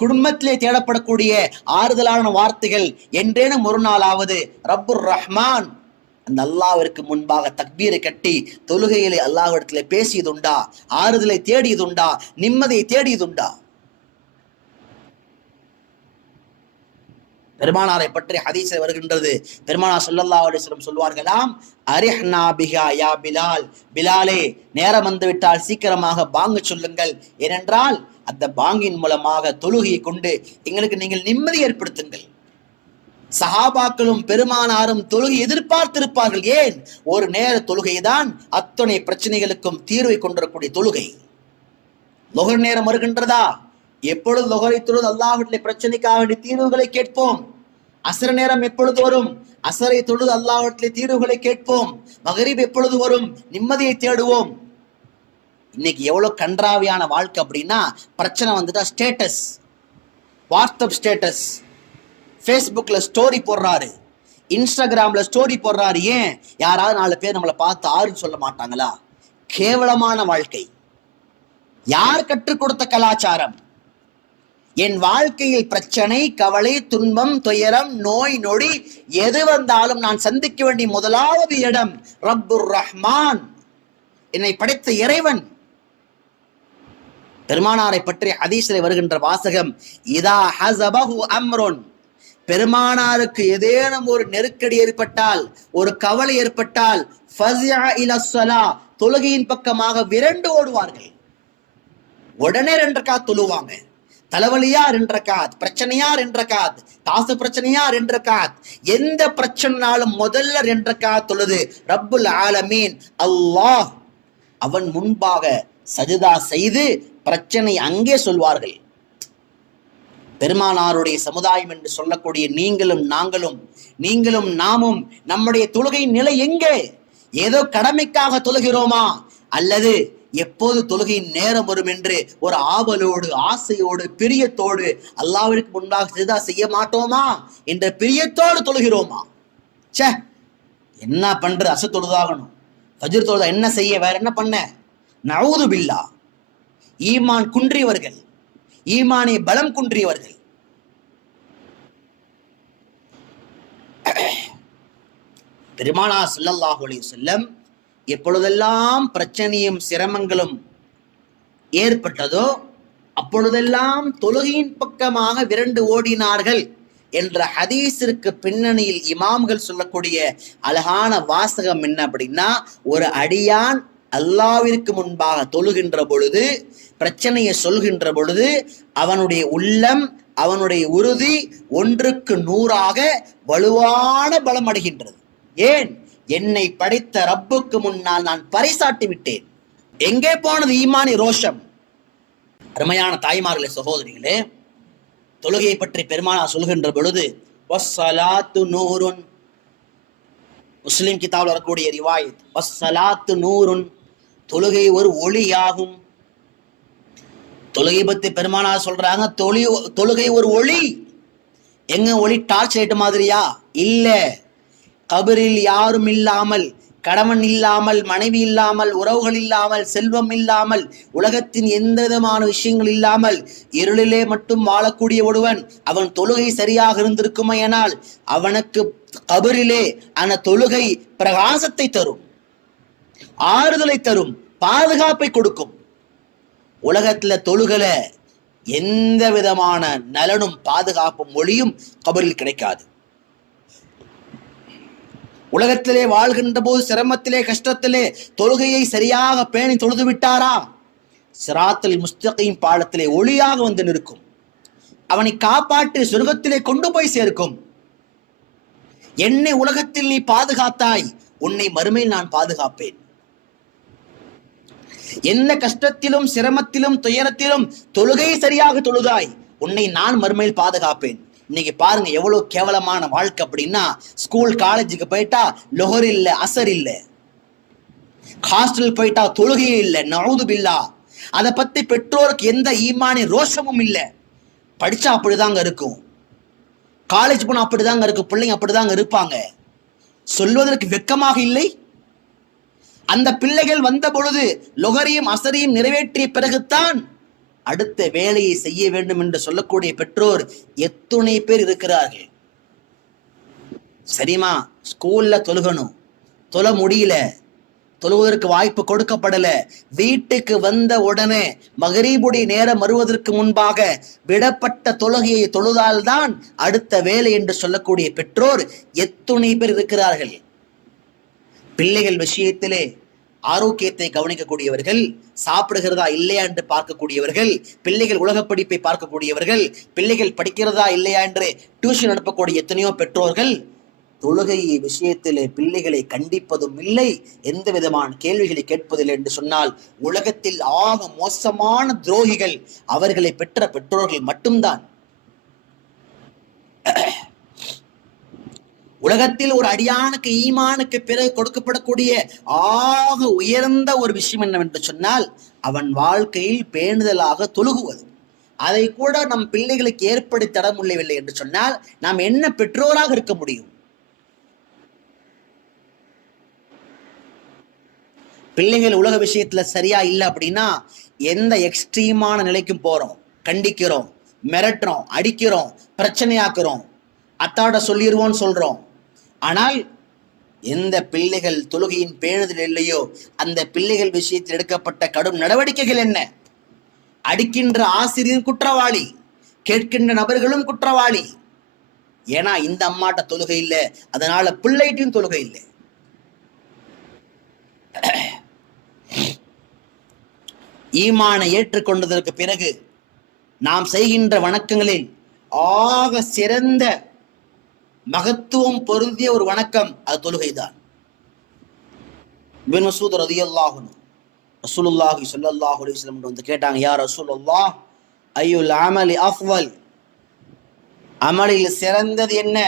குடும்பத்திலே தேடப்படக்கூடிய ஆறுதலான வார்த்தைகள், என்றேனும் ஒரு நாளாவது ரப்புர் ரஹ்மான் அந்த அல்லாஹ்விற்கு முன்பாக தக்பீரை கட்டி தொழுகையிலே அல்லாஹ்விடத்திலே பேசியதுண்டா, ஆறுதலை தேடியதுண்டா, நிம்மதியை தேடியதுண்டா? பெருமானாரை பற்றி ஹதீஸில் வருகின்றது, பெருமானார் ஸல்லல்லாஹு அலைஹி வஸல்லம் சொல்வார்களாம், அரிஹ்னா பிஹா யா பிலால், பிலாலே நேரம் வந்து விட்டால் சீக்கிரமாக பாங்கு சொல்லுங்கள், ஏனென்றால் அந்த பாங்கின் மூலமாக தொழுகையை கொண்டு எங்களுக்கு நீங்கள் நிம்மதி ஏற்படுத்துங்கள். சஹாபாக்களும் பெருமானாரும் தொழுகை எதிர்பார்த்திருப்பார்கள். ஏன்? ஒரு நேர தொழுகைதான் அத்தனை பிரச்சனைகளுக்கும் தீர்வை கொண்டிருக்கூடிய தொழுகை. லொஹர் நேரம் வருகின்றதா, எப்பொழுது லொஹரை தொழுது அல்லாஹ்விடத்திலே பிரச்சனைக்காக வேண்டிய தீர்வுகளை கேட்போம். அஸ்ர நேரம் எப்பொழுது வரும், அஸ்ரை தொழுது அல்லாஹ்விடத்திலே தீர்வுகளை கேட்போம். மகரிப் எப்பொழுது வரும், நிம்மதியை தேடுவோம். இன்னைக்கு எவ்வளவு கன்றாவியான வாழ்க்கை அப்படின்னா, பிரச்சனை வந்துட்டா ஸ்டேட்டஸ், வாட்ஸ்அப் ஸ்டேட்டஸ், ஃபேஸ்புக்ல ஸ்டோரி போடுறாரு, இன்ஸ்டாகிராம்ல ஸ்டோரி போடுறாரு. ஏன்? யாராவது 4 பேர் நம்மளை பார்த்து ஆறுன்னு சொல்ல மாட்டாங்களா? கேவலமான வாழ்க்கை. யார் கற்றுக் கொடுத்த கலாச்சாரம்? என் வாழ்க்கையில் பிரச்சனை, கவலை, துன்பம், துயரம், நோய் நொடி எது வந்தாலும் நான் சந்திக்க வேண்டிய முதலாவது இடம் ரப்புர் ரஹ்மான், என்னை படைத்த இறைவன். பெருமானாரை பற்றி ஹதீஸில் வருகின்ற வாசகம், இதா ஹஸபஹு அம்ருன், பெருமானாருக்கு ஏதேனும் ஒரு நெருக்கடி ஏற்பட்டால், ஒரு கவலை ஏற்பட்டால், ஃபஸிஅ இலஸ்ஸலா, தொழுகையின் பக்கமாக விரண்டு ஓடுவார்கள். உடனே 2 ரக்காத் தொழுவாங்க. தலைவலியா 2 ரக்காத், பிரச்சனையா 2 ரக்காத், காசு பிரச்சனையா 2 ரக்காத், எந்த பிரச்சனைனாலும் முதல்ல 2 ரக்காத் தொழுது ரப்புல் ஆலமீன் அல்லாஹ் அவன் முன்பாக சஜிதா செய்து பிரச்சனை அங்கே சொல்வார்கள். பெருமானாருடைய சமுதாயம் என்று சொல்லக்கூடிய நீங்களும் நாங்களும், நீங்களும் நாமும் நம்முடைய தொழுகையின் நிலை எங்கே? ஏதோ கடமைக்காக தொழுகிறோமா, அல்லது எப்போது தொழுகையின் நேரம் வரும் என்று ஒரு ஆவலோடு, ஆசையோடு, பிரியத்தோடு அல்லாஹ்விற்கு முன்பாக சஜிதா செய்ய மாட்டோமா என்ற பிரியத்தோடு தொழுகிறோமா? சே, என்ன பண்றது, அசு தொழுதாகணும், ஃபஜ்ர் தொழுதா என்ன செய்ய, வேற என்ன பண்ண? நஊது பில்லாஹ். ஈமான் குன்றியவர்கள், ஈமானை பலம் குன்றியவர்கள். பெருமானார் ஸல்லல்லாஹு அலைஹி வஸல்லம் எப்பொழுதெல்லாம் பிரச்சனையும் சிரமங்களும் ஏற்பட்டதோ அப்பொழுதெல்லாம் தொழுகையின் பக்கமாக விரண்டு ஓடினார்கள் என்ற ஹதீஸிற்கு பின்னணியில் இமாம்கள் சொல்லக்கூடிய அழகான வாசகம் என்ன அப்படின்னா, ஒரு அடியான் அல்லாஹ்விற்கு முன்பாக தொழுகின்ற பொழுது, பிரச்சனையை சொல்கின்ற பொழுது அவனுடைய உள்ளம், அவனுடைய உறுதி 1க்கு 100ஆக வலுவான பலம் அடைகின்றது. ஏன்? என்னை படைத்த ரப்புக்கு முன்னால் நான் பறைசாட்டி விட்டேன். எங்கே போனது ஈமானி ரோஷம்? அருமையான தாய்மார்களே, சகோதரிகளே, தொழுகையை பற்றி பெருமானார் சொல்கின்ற பொழுது வஸ்ஸலாத்து நூருன், முஸ்லிம் கிதாபில் வரக்கூடிய ரிவாயத், வஸ்ஸலாத்து நூருன், தொழுகை ஒரு ஒளியாகும். தொழுகை பத்தி பெருமானார் சொல்றாங்க, தொழுகை ஒரு ஒளி. எங்க ஒளி? டார்ச் லைட் மாதிரியா? இல்ல. கபரில் யாரும் இல்லாமல், கணவன் இல்லாமல், மனைவி இல்லாமல், உறவுகள் இல்லாமல், செல்வம் இல்லாமல், உலகத்தின் எந்த விதமான விஷயங்கள் இல்லாமல் இருளிலே மட்டும் வாழக்கூடிய ஒருவன், அவன் தொழுகை சரியாக இருந்திருக்குமையானால் அவனுக்கு கபரிலே அந்த தொழுகை பிரகாசத்தை தரும், ஆறுதலை தரும், பாதுகாப்பை கொடுக்கும். உலகத்துல தொழுகல எந்த விதமான நலனும் பாதுகாப்பும் ஒளியும் கபரில் கிடைக்காது. உலகத்திலே வாழ்கின்ற போது சிரமத்திலே, கஷ்டத்திலே தொழுகையை சரியாக பேணி தொழுது விட்டாரா, சிராத்துல் முஸ்தகீம் பாலத்திலே ஒளியாக வந்து நிற்கும். அவனை காப்பாற்றி சொர்க்கத்திலே கொண்டு போய் சேர்க்கும். என்னை உலகத்தில் நீ பாதுகாத்தாய், உன்னை மறுமையில் நான் பாதுகாப்பேன். என்ன கஷ்டத்திலும் சிரமத்திலும் துயரத்திலும் தொழுகை சரியாக தொழுதாய், உன்னை நான் மறுமையில் பாதுகாப்பேன். இன்னைக்கு பாருங்க எவ்வளவு கேவலமான வாழ்க்கை அப்படின்னா, ஸ்கூல் காலேஜுக்கு போயிட்டா லொஹர் இல்ல, அசர் இல்ல, ஹாஸ்டல் போயிட்டா தொழுகையே இல்லை, நஊது பில்லா. அதை பத்தி பெற்றோருக்கு எந்த ஈமானி ரோஷமும் இல்லை. படிச்சா அப்படிதாங்க இருக்கும், காலேஜ் போனா அப்படிதாங்க இருக்கும், பிள்ளைங்க அப்படிதாங்க இருப்பாங்க. சொல்வதற்கு வெக்கமாக இல்லை? அந்த பிள்ளைகள் வந்த பொழுது லொஹரையும் அசரையும் நிறைவேற்றிய பிறகுதான் அடுத்த வேலையை செய்ய வேண்டும் என்று சொல்லக்கூடிய பெற்றோர் எத்துணை பேர் இருக்கிறார்கள். சரிமா, ஸ்கூல்ல தொழுகணும், தொழ முடியல, தொழுவதற்கு வாய்ப்பு கொடுக்கப்படல, வீட்டுக்கு வந்த உடனே மகரீபுடைய நேரம் வருவதற்கு முன்பாக விடப்பட்ட தொழுகையை தொழுதால்தான் அடுத்த வேலை என்று சொல்லக்கூடிய பெற்றோர் எத்துணை பேர் இருக்கிறார்கள். பிள்ளைகள் விஷயத்திலே ஆரோக்கியத்தை கவனிக்கக்கூடியவர்கள், சாப்பிடுகிறதா இல்லையா என்று பார்க்கக்கூடியவர்கள், பிள்ளைகள் உலக படிப்பை பார்க்கக்கூடியவர்கள், பிள்ளைகள் படிக்கிறதா இல்லையா என்று டியூஷன் அனுப்பக்கூடிய எத்தனையோ பெற்றோர்கள் தொழுகை விஷயத்திலே பிள்ளைகளை கண்டிப்பதும் இல்லை, எந்த விதமான கேள்விகளை கேட்பதில்லை என்று சொன்னால் உலகத்தில் ஆக மோசமான துரோகிகள் அவர்களை பெற்ற பெற்றோர்கள் மட்டும்தான். உலகத்தில் ஒரு அடியானுக்கு ஈமானுக்கு பிறகு கொடுக்கப்படக்கூடிய ஆக உயர்ந்த ஒரு விஷயம் என்னவென்று சொன்னால் அவன் வாழ்க்கையில் பேணுதலாக தொழுகுவது. அதை கூட நம் பிள்ளைகளுக்கு ஏற்படுத்தி தர முடியவில்லை என்று சொன்னால் நாம் என்ன பெற்றோராக இருக்க முடியும்? பிள்ளைகள் உலக விஷயத்துல சரியா இல்லை அப்படின்னா எந்த எக்ஸ்ட்ரீமான நிலைக்கும் போறோம், கண்டிக்கிறோம், மிரட்டுறோம், அடிக்கிறோம், பிரச்சனையாக்குறோம், அத்தாட சொல்லிடுவோம் சொல்றோம். ஆனால் எந்த பிள்ளைகள் தொழுகையின் பேணுதல் இல்லையோ அந்த பிள்ளைகள் விஷயத்தில் எடுக்கப்பட்ட கடும் நடவடிக்கைகள் என்ன? அடிக்கின்ற ஆசிரியர் குற்றவாளி, கேட்கின்ற நபர்களும் குற்றவாளி. ஏன்னா இந்த அம்மாட்ட தொழுகை இல்லை, அதனால பிள்ளைட்டையும் தொழுகை இல்லை. ஈமானை ஏற்றுக்கொண்டதற்கு பிறகு நாம் செய்கின்ற வணக்கங்களில் ஆக சிறந்த மகத்துவம் பொருந்திய ஒரு வணக்கம் அது தொழுகைதான். இப்னு மஸ்ஊத் ரலியல்லாஹு அன்ஹு ரசூலுல்லாஹி ஸல்லல்லாஹு அலைஹி வஸல்லம் வந்து கேட்டாங்க, யா ரசூலுல்லாஹ் அய்யுல் அமலி அஃவல், அமலில் சிறந்தது என்ன?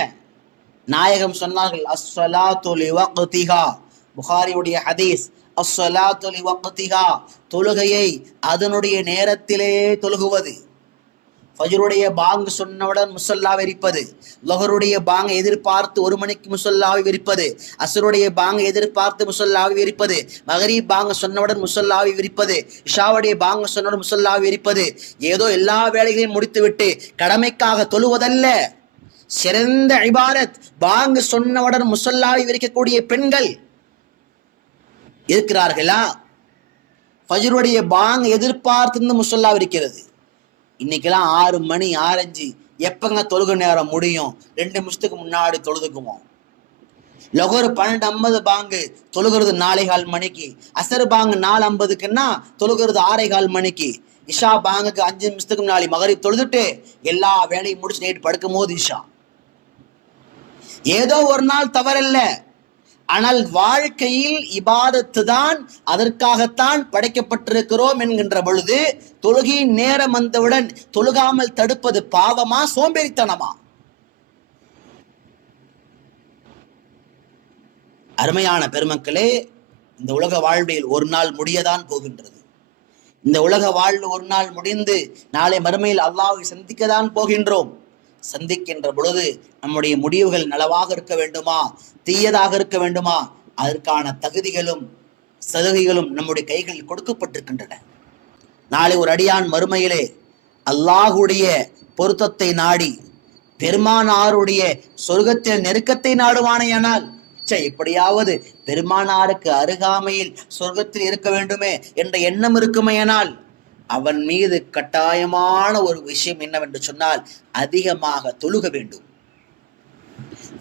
நாயகம் சொன்னார்கள், அஸ்ஸலாத்து லிவக்திஹா. புகாரியுடைய ஹதீஸ், அஸ்ஸலாத்து லிவக்திஹா, தொழுகையை அதனுடைய நேரத்திலே தொழுகுவது. ஃபஜ்ருடைய பாங்கு சொன்னவுடன் முஸல்லாவை விரிப்பது, லுஹருடைய பாங்கை எதிர்பார்த்து 1 மணிக்கு முஸல்லாவை விரிப்பது, அஸ்ருடைய பாங்கை எதிர்பார்த்து முஸல்லாவை விரிப்பது, மகரீப் பாங்கு சொன்னவுடன் முஸல்லாவை விரிப்பது, இஷாவுடைய பாங்கு சொன்னவுடன் முஸல்லாவை விரிப்பது. ஏதோ எல்லா வேலைகளையும் முடித்துவிட்டு கடமைக்காக தொழுவதல்ல. சிறந்த இபாதத் பாங்கு சொன்னவுடன் முஸல்லாவை விரிக்கக்கூடிய பெண்கள் இருக்கிறார்களா? ஃபஜ்ருடைய பாங்கு எதிர்பார்த்து முஸல்லா விரிக்கிறது. இன்னைக்கெல்லாம் 6 மணி 6:05 எப்பங்க தொழுகை நேரம் முடியும்? 2 நிமிஷத்துக்கு முன்னாடி தொழுதுக்குவோம். லொகர் 12:50 பாங்கு, தொழுகிறது 4:15 மணிக்கு. அசர் பாங்கு 4:50க்குன்னா தொழுகிறது 6:15 மணிக்கு. இஷா பாங்குக்கு 5 நிமிஷத்துக்கு முன்னாடி மகரிப் தொழுதுட்டு எல்லா வேலையும் முடிச்சு நைட்டு படுக்கும் போது இஷா. ஏதோ ஒரு நாள் தவறல்ல, ஆனால் வாழ்க்கையில் இபாதத்து தான், அதற்காகத்தான் படைக்கப்பட்டிருக்கிறோம் என்கின்ற பொழுது தொழுகையின் நேரம் வந்தவுடன் தொழுகாமல் தடுப்பது பாவமா சோம்பேறித்தனமா? அருமையான பெருமக்களே, இந்த உலக வாழ்வில் ஒரு நாள் முடியதான் போகின்றது. இந்த உலக வாழ்வு ஒரு நாள் முடிந்து நாளை மறுமையில் அல்லாஹ்வை சந்திக்கத்தான் போகின்றோம். சந்திக்கின்ற பொழுது நம்முடைய முடிவுகள் நலவாக இருக்க வேண்டுமா, தீயதாக இருக்க வேண்டுமா, அதற்கான தகுதிகளும் சலுகைகளும் நம்முடைய கைகளில் கொடுக்கப்பட்டிருக்கின்றன. நாளை ஒரு அடியான் மறுமையிலே அல்லாஹுடைய பொருத்தத்தை நாடி பெருமானாருடைய சொர்க்கத்தில் நெருக்கத்தை நாடுவானேயானால், எப்படியாவது பெருமானாருக்கு அருகாமையில் சொர்க்கத்தில் இருக்க வேண்டுமே என்ற எண்ணம் இருக்குமேயானால், அவன் மீது கட்டாயமான ஒரு விஷயம் என்னவென்று சொன்னால் அதிகமாக தொழுக வேண்டும்.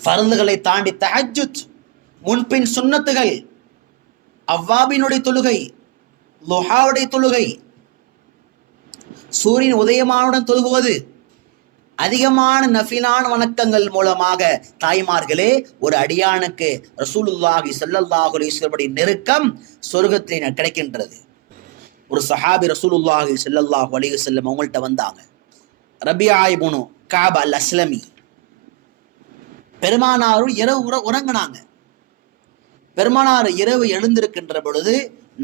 ஃபர்துகளை தாண்டி தஹஜ்ஜுத், முன்பின் சுன்னத்துகள், அவ்வாபினுடைய தொழுகை, லுஹாவுடைய தொழுகை, சூரியன் உதயமானுடன் தொழுகுவது, அதிகமான நஃபிலான வணக்கங்கள் மூலமாக தாய்மார்களே ஒரு அடியானுக்கு ரசூலுல்லாஹி ஸல்லல்லாஹு அலைஹி வஸல்லம் நெருக்கம் சொர்க்கத்திலே கிடைக்கின்றது. ஒரு சஹாபி ரசூலுல்லாஹி ஸல்லல்லாஹு அலைஹி வஸல்லம் அவங்கள்ட்ட வந்தாங்க. ரபியா இப்னு கஅப் அல் அஸ்லமி. பெருமானார் இரவு உறங்கினாங்க. பெருமானார் இரவு எழுந்திருக்கின்ற பொழுது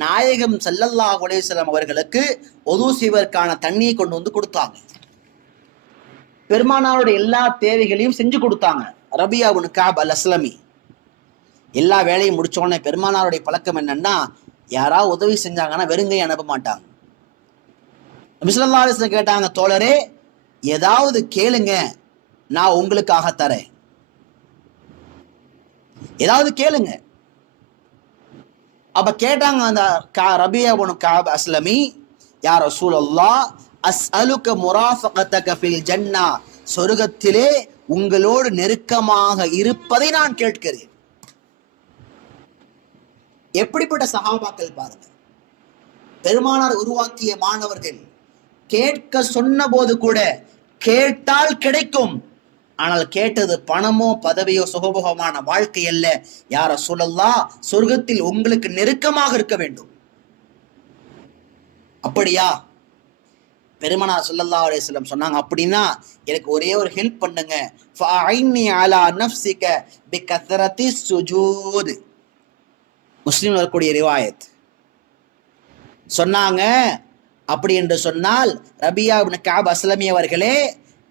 நாயகம் ஸல்லல்லாஹு அலைஹி வஸல்லம் அவர்களுக்கு ஒது செய்வதற்கான தண்ணியை கொண்டு வந்து கொடுத்தாங்க. பெருமானாருடைய எல்லா தேவைகளையும் செஞ்சு கொடுத்தாங்க. ரபியா இப்னு கஅப் அல் அஸ்லமி எல்லா வேலையும் முடிச்சோடனே பெருமானாருடைய பழக்கம் என்னன்னா, யாராவது உதவி செஞ்சாங்கன்னா வெறுங்கையை அனுப்ப மாட்டாங்க. நபி ஸல்லல்லாஹு அலைஹி வஸல்லம் கேட்டாங்க, தோழரே ஏதாவது கேளுங்க, நான் உங்களுக்காக தரேன், ஏதாவது கேளுங்க. அப்ப கேட்டாங்க அந்த ரபியா இப்னு கஅப் அஸ்லமி, யா ரசூலல்லாஹ் அஸ்அலுக முராஃபகதக ஃபில் ஜன்னா, சொர்க்கத்திலே உங்களோடு நெருக்கமாக இருப்பதை நான் கேட்கிறேன். எப்படிப்பட்ட சஹாபாக்கள் பாருங்க. பெருமானார் உருவாக்கிய மாணவர்கள். கேட்க சொன்ன போது கூட கேட்டால் கிடைக்கும், ஆனால் கேட்டது பணமோ பதவியோ சுகபோகமான வாழ்க்கை அல்ல. யா ரசூலல்லாஹ் சொர்க்கத்தில் உங்களுக்கு நெருக்கமாக இருக்க வேண்டும். அப்படியா? பெருமானார் ஸல்லல்லாஹு அலைஹி வஸல்லம் சொன்னாங்க, அப்படின்னா எனக்கு ஒரே ஒரு ஹெல்ப் பண்ணுங்க. ஃபஅஇன்னி அலா நஃப்ஸிக பிகத்ரத்தி சுஜூத். முஸ்லிம் வரக்கூடிய ரிவாயத். சொன்னாங்க, அப்படி என்று சொன்னால் ரபியா இப்னு கஅப் அஸ்லமி அவர்களே,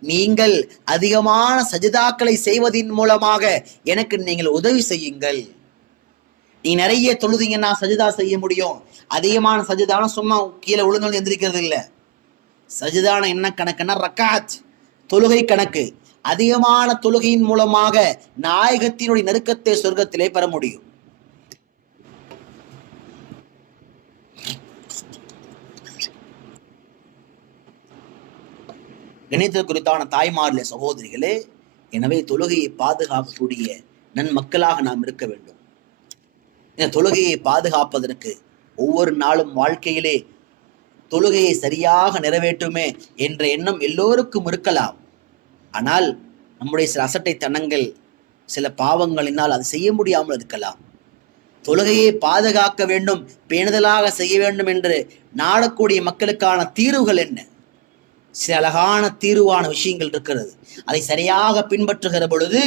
நீங்கள் அதிகமான சஜிதாக்களை செய்வதின் மூலமாக எனக்கு நீங்கள் உதவி செய்யுங்கள். நீ நிறைய தொழுதீங்கன்னா சஜிதா செய்ய முடியும். அதிகமான சஜிதான சும்மா கீழே விழுந்து எந்திரிக்கிறது இல்லை. சஜிதான என்ன கணக்குன்னா ரக்காத், தொழுகை கணக்கு. அதிகமான தொழுகையின் மூலமாக நாயகத்தினுடைய நெருக்கத்தை சொர்க்கத்திலே பெற முடியும். கணிதத்தை குறித்தான தாய்மார்களே, சகோதரிகளே, எனவே தொழுகையை பாதுகாக்கக்கூடிய நன்மக்களாக நாம் இருக்க வேண்டும். இந்த தொழுகையை பாதுகாப்பதற்கு ஒவ்வொரு நாளும் வாழ்க்கையிலே தொழுகையை சரியாக நிறைவேற்றுமே என்ற எண்ணம் எல்லோருக்கும் இருக்கலாம். ஆனால் நம்முடைய சில அசட்டைத்தனங்கள், சில பாவங்களினால் அது செய்ய முடியாமல் இருக்கலாம். தொழுகையை பாதுகாக்க வேண்டும், பேணுதலாக செய்ய வேண்டும் என்று நாடக்கூடிய மக்களுக்கான தீர்வுகள் என்ன? சில அழகான தீர்வான விஷயங்கள் இருக்கிறது. அதை சரியாக பின்பற்றுகிற பொழுது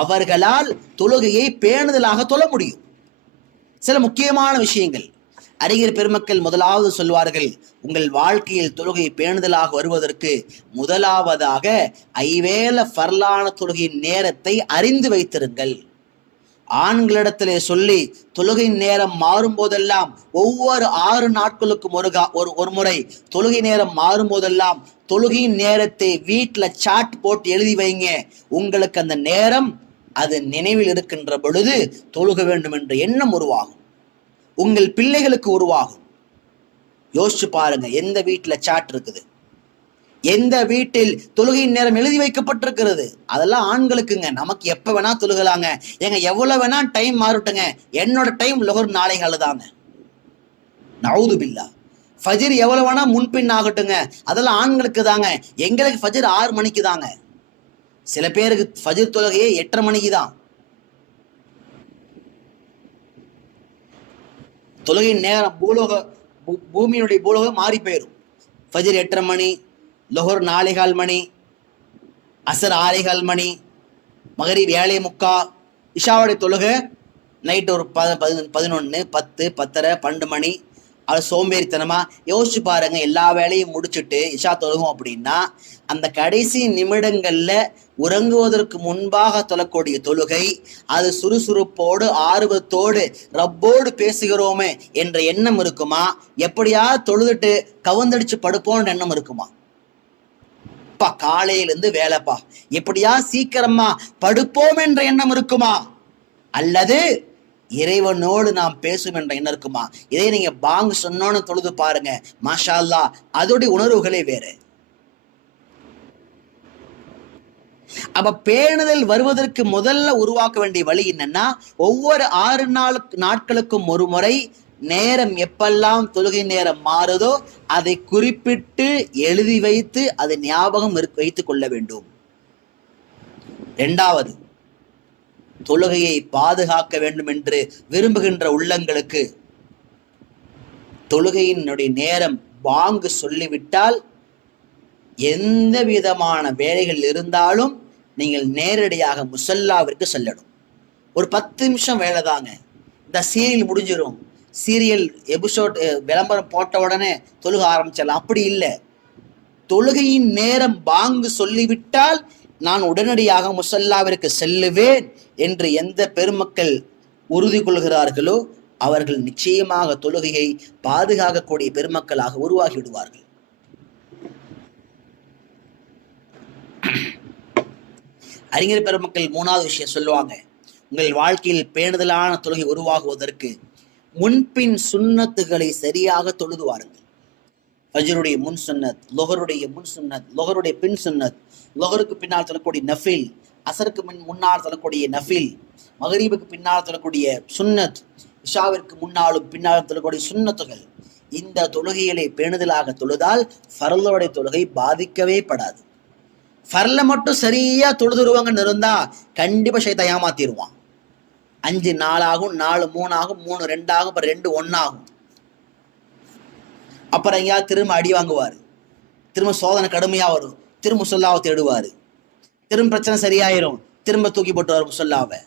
அவர்களால் தொழுகையை பேணுதலாக தொழ முடியும். சில முக்கியமான விஷயங்கள் அறிஞர் பெருமக்கள் முதலாவது சொல்வார்கள், உங்கள் வாழ்க்கையில் தொழுகை பேணுதலாக வருவதற்கு முதலாவதாக ஐவேளை ஃபர்லான தொழுகையின் நேரத்தை அறிந்து வைத்திருங்கள். ஆண்களிடத்திலே சொல்லி தொழுகையின் நேரம் மாறும் போதெல்லாம் ஒவ்வொரு 6 நாட்களுக்கும் ஒரு முறை தொழுகை நேரம் மாறும் போதெல்லாம் தொழுகையின் நேரத்தை வீட்டில் சாட் போட்டு எழுதி வைங்க. உங்களுக்கு அந்த நேரம் அது நினைவில் இருக்கின்ற பொழுது தொழுக வேண்டும் என்ற எண்ணம் உருவாகும். உங்கள் பிள்ளைகளுக்கு உருவாகும். யோசிச்சு பாருங்க, எந்த வீட்டில் சாட் இருக்குது? எந்த வீட்டில் தொழுகையின் நேரம் எழுதி வைக்கப்பட்டிருக்கிறது? அதெல்லாம் ஆண்களுக்குங்க. நமக்கு எப்ப வேணா தொழுகலாங்க. ஏங்க எவ்வளவு வேணா டைம் மாறட்டுங்க, என்னோட டைம் லொஹர் 4:15 தாங்க. நவுது பில்லா. ஃபஜ்ர் எவ்வளவு வேணா முன்பின் ஆகட்டுங்க, அதெல்லாம் ஆண்களுக்கு தாங்க. எங்களுக்கு ஃபஜ்ர் 6 மணிக்கு தாங்க. சில பேருக்கு ஃபஜ்ர் தொழுகையே 8:30 மணிக்கு தான். தொழுகையின் நேரம் பூமியினுடைய பூலோகம் மாறி போயிடும். ஃபஜ்ர் 8:30 மணி, லொஹர் 4:15 மணி, அசர் 6:15 மணி, மகரிப் 7:45, இஷாவுடைய தொழுகை நைட்டு ஒரு 11, 10, 10:30, 12 மணி. அது சோம்பேறித்தனமா யோசிச்சு பாருங்க. எல்லா வேலையும் முடிச்சுட்டு இஷா தொழுகும் அப்படின்னா அந்த கடைசி நிமிடங்கள்ல உறங்குவதற்கு முன்பாக தொழக்கூடிய தொழுகை, அது சுறுசுறுப்போடு ஆர்வத்தோடு ரப்போடு பேசுகிறோமே என்ற எண்ணம் இருக்குமா? எப்படியாவது தொழுதுட்டு கவுந்தடிச்சு படுப்போன்ற எண்ணம் இருக்குமா? பா காலையிலிருந்து வேலைப்பா, எப்படியா சீக்கிரமா படுப்போம் என்ற எண்ணம் இருக்குமா? அல்லது இறைவனோடு நாம் பேசும் என்ற எண்ணம் இருக்குமா? இதை நீங்க பாங்கு சொன்னோன்னு தொழுது பாருங்க, மாஷா அல்லாஹ், அதோடைய உணர்வுகளே வேறு. அப்ப பேணுதல் வருவதற்கு முதல்ல உருவாக்க வேண்டிய வழி என்னன்னா, ஒவ்வொரு 6 நாட்களுக்கும் ஒரு முறை நேரம் எப்பெல்லாம் தொழுகை நேரம் மாறுதோ அதை குறிப்பிட்டு எழுதி வைத்து அதை ஞாபகம் வைத்துக் கொள்ள வேண்டும். இரண்டாவது, தொழுகையை பாதுகாக்க வேண்டும் என்று விரும்புகின்ற உள்ளங்களுக்கு தொழுகையினுடைய நேரம் பாங்கு சொல்லிவிட்டால் எந்த விதமான வேலைகள் இருந்தாலும் நீங்கள் நேரடியாக முசல்லாவிற்கு செல்லணும். ஒரு 10 நிமிஷம் வேலை தாங்க, இந்த சீரியல் முடிஞ்சிடும். சீரியல் எபிசோட் விளம்பரம் போட்ட உடனே தொழுக ஆரம்பிச்சிடலாம், அப்படி இல்லை. தொழுகையின் நேரம் பாங்கு சொல்லிவிட்டால் நான் உடனடியாக முசல்லாவிற்கு செல்லுவேன் என்று எந்த பெருமக்கள் உறுதி கொள்கிறார்களோ அவர்கள் நிச்சயமாக தொழுகையை பாதுகாக்கக்கூடிய பெருமக்களாக உருவாகி விடுவார்கள். அறிஞர் பெருமக்கள் 3வது விஷயம் சொல்லுவாங்க, உங்கள் வாழ்க்கையில் பேணுதலான தொழுகை உருவாகுவதற்கு முன்பின் சுன்னத்துகளை சரியாக தொழுது வாருங்கள். ஃபஜ்ருடைய முன் சுன்னத், லொஹருடைய முன் சுன்னத், லொஹருடைய பின் சுன்னத், லொஹருக்கு பின்னால் சொல்லக்கூடிய நஃபில், அசருக்கு முன்னால் சொல்லக்கூடிய நஃபில், மகரீபுக்கு பின்னால் சொல்லக்கூடிய சுன்னத், இஷாவிற்கு முன்னாலும் பின்னாலும் சொல்லக்கூடிய சுன்னத்துகள். இந்த தொழுகைகளை பேணுதலாக தொழுதால் ஃபர்லுடைய தொழுகை பாதிக்கவே படாது. ஃபர்ல மட்டும் சரியா தொழுதுருவாங்கன்னு இருந்தா கண்டிப்பா ஷைத்தான் ஏமாத்திடுவான். 5 4 ஆகும், 4 3 ஆகும், 3 2 ஆகும், அப்புறம் 2 1 ஆகும். அப்புறம் எங்கேயாவது திரும்ப அடி வாங்குவார், திரும்ப சோதனை கடுமையா வரும், திரும்ப முசல்லாவை தேடுவாரு, திரும்ப பிரச்சனை சரியாயிரும், திரும்ப தூக்கி போட்டுவார் முசல்லாவை.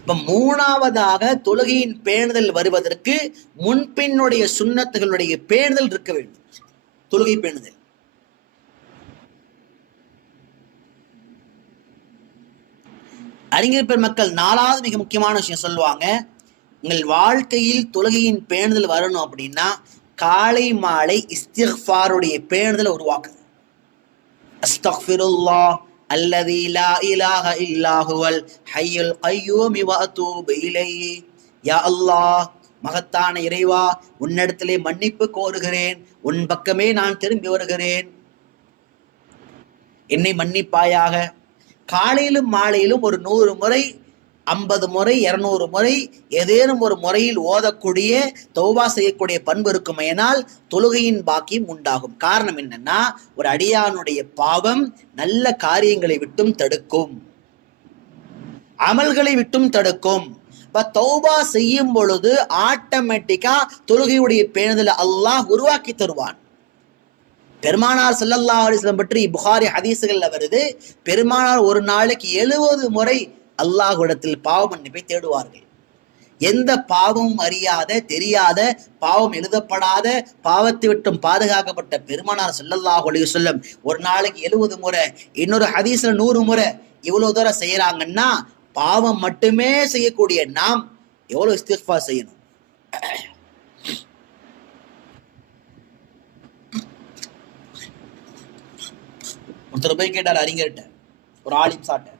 இப்ப 3வதாக தொழுகையின் பேணுதல் வருவதற்கு முன்பின்னுடைய சுன்னத்துகளுடைய பேணுதல் இருக்க வேண்டும். தொழுகை பேணுதல். அறிஞர் பெருமக்கள் 4வது மிக முக்கியமான விஷயம் சொல்லுவாங்க, உங்கள் வாழ்க்கையில் தொழுகையின் பேணுதல் வரணும் அப்படின்னா காலை மாலை இஸ்திக்ஃபாருடைய பேணுதலை உருவாக்குது. அஸ்தக்ஃபிருல்லாஹ் அல்லதி லா இலாஹ இல்லா ஹுவல் ஹய்யுல் கய்யூம் வ அதூபு இலைஹி. யா அல்லாஹ், மகத்தான இறைவா, உன்னிடத்திலே மன்னிப்பு கோருகிறேன், உன் பக்கமே நான் திரும்பி வருகிறேன், என்னை மன்னிப்பாயாக. காலையிலும் மாலையிலும் ஒரு 100 முறை, 50 முறை, 200 முறை ஏதேனும் ஒரு முறையில் ஓதக்கூடிய தௌபா செய்யக்கூடிய பண்பு இருக்குமேனால் தொழுகையின் பாக்கியம் உண்டாகும். காரணம் என்னன்னா, ஒரு அடியானுடைய பாவம் நல்ல காரியங்களை விட்டும் தடுக்கும், அமல்களை விட்டும் தடுக்கும். இப்ப தௌபா செய்யும் பொழுது ஆட்டோமேட்டிக்கா தொழுகையுடைய பேணுதலை அல்லாஹ் உருவாக்கி தருவான். பெருமானார் ஸல்லல்லாஹு அலைஹி வஸல்லம் பற்றி புகாரி ஹதீசுகள்ல வருது, பெருமானார் ஒரு நாளைக்கு 70 முறை அல்லாஹ்விடத்தில் பாவ மன்னிப்பை தேடுவார்கள். எந்த பாவமும் அறியாத தெரியாத பாவம் எழுதப்படாத பாவத்தை விட்டும் பாதுகாக்கப்பட்ட பெருமானார் ஸல்லல்லாஹு அலைஹி வஸல்லம் ஒரு நாளைக்கு 70 முறை, இன்னொரு ஹதீஸ்ல 100 முறை இவ்வளவு தூரம் செய்யறாங்கன்னா பாவம் மட்டுமே செய்யக்கூடிய நாம் எவ்வளவு இஸ்திக்ஃபார் செய்யணும். ஒருத்தர் போய் கேட்டார் அறிஞர்கிட்ட, ஒரு ஆலிம் சாட்ட,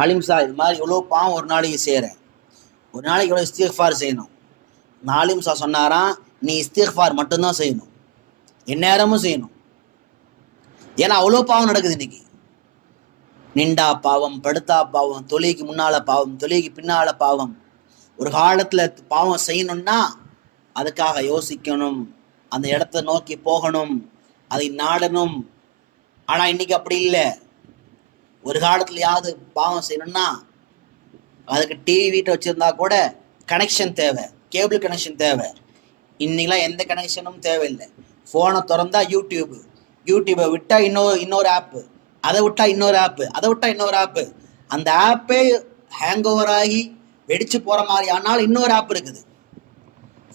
ஆலிம் சா இது மாதிரி எவ்வளோ பாவம் ஒரு நாளைக்கு செய்கிறேன், ஒரு நாளைக்கு எவ்வளோ இஸ்திக்ஃபார் செய்யணும். ஆலிம் சா சொன்னாராம், நீ இஸ்திக்ஃபார் மட்டும்தான் செய்யணும், எந்நேரமும் செய்யணும். ஏன்னா அவ்வளோ பாவம் நடக்குது இன்னைக்கு. நின்றா பாவம், படுத்தா பாவம், தொழிலுக்கு முன்னால பாவம், தொழிலுக்கு பின்னால பாவம். ஒரு காலத்துல பாவம் செய்யணும்னா அதுக்காக யோசிக்கணும், அந்த இடத்த நோக்கி போகணும், அதை நாடணும். ஆனா இன்னைக்கு அப்படி இல்லை. ஒரு காலத்துல யாவது பாவம் செய்யணும்னா அதுக்கு டிவி வீட்டை வச்சிருந்தா கூட கனெக்ஷன் தேவை, கேபிள் கனெக்ஷன் தேவை. இன்னைக்கெல்லாம் எந்த கனெக்ஷனும் தேவையில்லை. ஃபோனை திறந்தா யூடியூபை விட்டா இன்னொரு ஆப்பு, அதை விட்டா இன்னொரு ஆப்பு, அதை விட்டா இன்னொரு ஆப்பு. அந்த ஆப்பே ஹேங் ஓவர் ஆகி வெடிச்சு போற மாதிரி ஆனாலும் இன்னொரு ஆப் இருக்குது.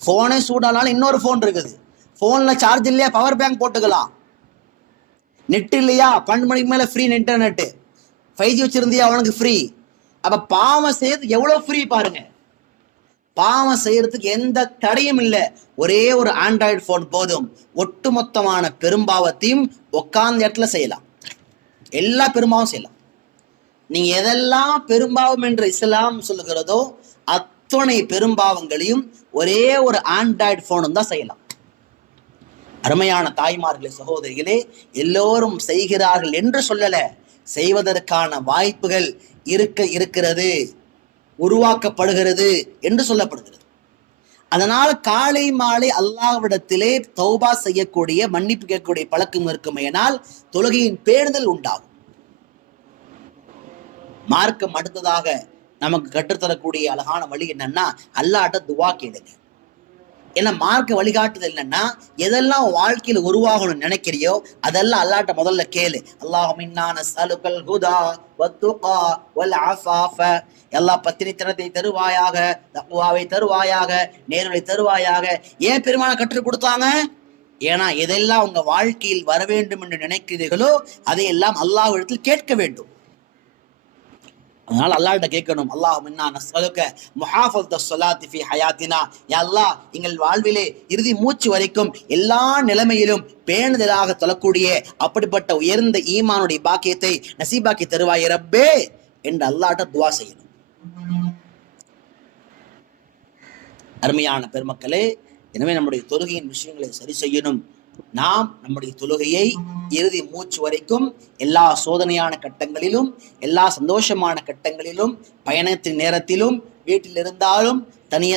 ஃபோனே சூடானாலும் இன்னொரு ஃபோன் இருக்குது. ஃபோன்ல சார்ஜ் இல்லையா, பவர் பேங்க் போட்டுக்கலாம். நெட் இல்லையா, 12 மணிக்கு மேல ஃப்ரீ இன்டர்நெட். 5G வச்சிருந்தியா அவனுக்கு ஃப்ரீ. அப்ப பாவம் செய்யறது எவ்வளவு ஃப்ரீ பாருங்க. பாவம் செய்யறதுக்கு எந்த தடையும் இல்லை. ஒரே ஒரு ஆண்ட்ராய்டு போன் போதும், ஒட்டுமொத்தமான பெரும்பாவத்தையும் உட்கார்ந்த இடத்துல செய்யலாம். எல்லா பெரும்பாவம் செய்யலாம். நீங்க எதெல்லாம் பெரும்பாவம் என்று இஸ்லாம் சொல்லுகிறதோ அத்தனை பெரும்பாவங்களையும் ஒரே ஒரு ஆண்ட்ராய்டு போனும் தான் செய்யலாம். அருமையான தாய்மார்களே, சகோதரிகளே, எல்லோரும் செய்கிறார்கள் என்று சொல்லல, செய்வதற்கான வாய்ப்புகள் இருக்கிறது, உருவாக்கப்படுகிறது என்று சொல்லப்படுகிறது. அதனால காலை மாலை அல்லாஹ்விடத்திலே தௌபா செய்யக்கூடிய, மன்னிப்பு கேட்கக்கூடிய பழக்கம் இருக்குமேனால் தொழுகையின் பேணுதல் உண்டாகும். மார்க்கம் அடுத்ததாக நமக்கு கற்றுத்தரக்கூடிய அழகான வழி என்னன்னா, அல்லாஹ்ட்ட துவா கேளுங்க. ஏன்னா மார்க்க வழிகாட்டுதல் என்னன்னா, எதெல்லாம் வாழ்க்கையில உருவாகணும்னு நினைக்கிறியோ அதெல்லாம் அல்லாஹ்ட்ட முதல்ல கேளு. அல்லாஹும்ம இன்னா நஸ்அலுகல் ஹுதா வத்துகா வல் அஃபாஃப. அல்லாஹ் பத்தினித்தனத்தை தருவாயாக, தக்வாவை தருவாயாக, நேர்வழி தருவாயாக. ஏன் பெருமானை கற்றுக் கொடுத்தாங்க? ஏன்னா எதெல்லாம் உங்க வாழ்க்கையில் வர வேண்டும் என்று நினைக்கிறீர்களோ அதையெல்லாம் அல்லாஹ்விடத்தில் கேட்க வேண்டும். அதனால அல்லாஹ்ட்ட கேட்கணும். அல்லாஹும்ம இன்னா நஸ்அலுக முஹாஃபஸத்தஸ் ஸலாத்தி ஃபீ ஹயாத்தினா. யா அல்லாஹ், எங்கள் வாழ்விலே இறுதி மூச்சு வரைக்கும் எல்லா நிலைமையிலும் பேணுதலாக தொழக்கூடிய அப்படிப்பட்ட உயர்ந்த ஈமானுடைய பாக்கியத்தை நசீபாக்கி தருவாய் ரப்பே என்று அல்லாஹ்ட்ட துஆ செய்யணும். அருமையான பெருமக்களே, எனவே நம்முடைய தொழுகையின் விஷயங்களை சரி செய்யணும். நாம் நம்முடைய தொழுகையை இறுதி மூச்சு வரைக்கும் எல்லா சோதனையான கட்டங்களிலும், எல்லா சந்தோஷமான கட்டங்களிலும், பயணத்தின் நேரத்திலும், வீட்டில் இருந்தாலும்,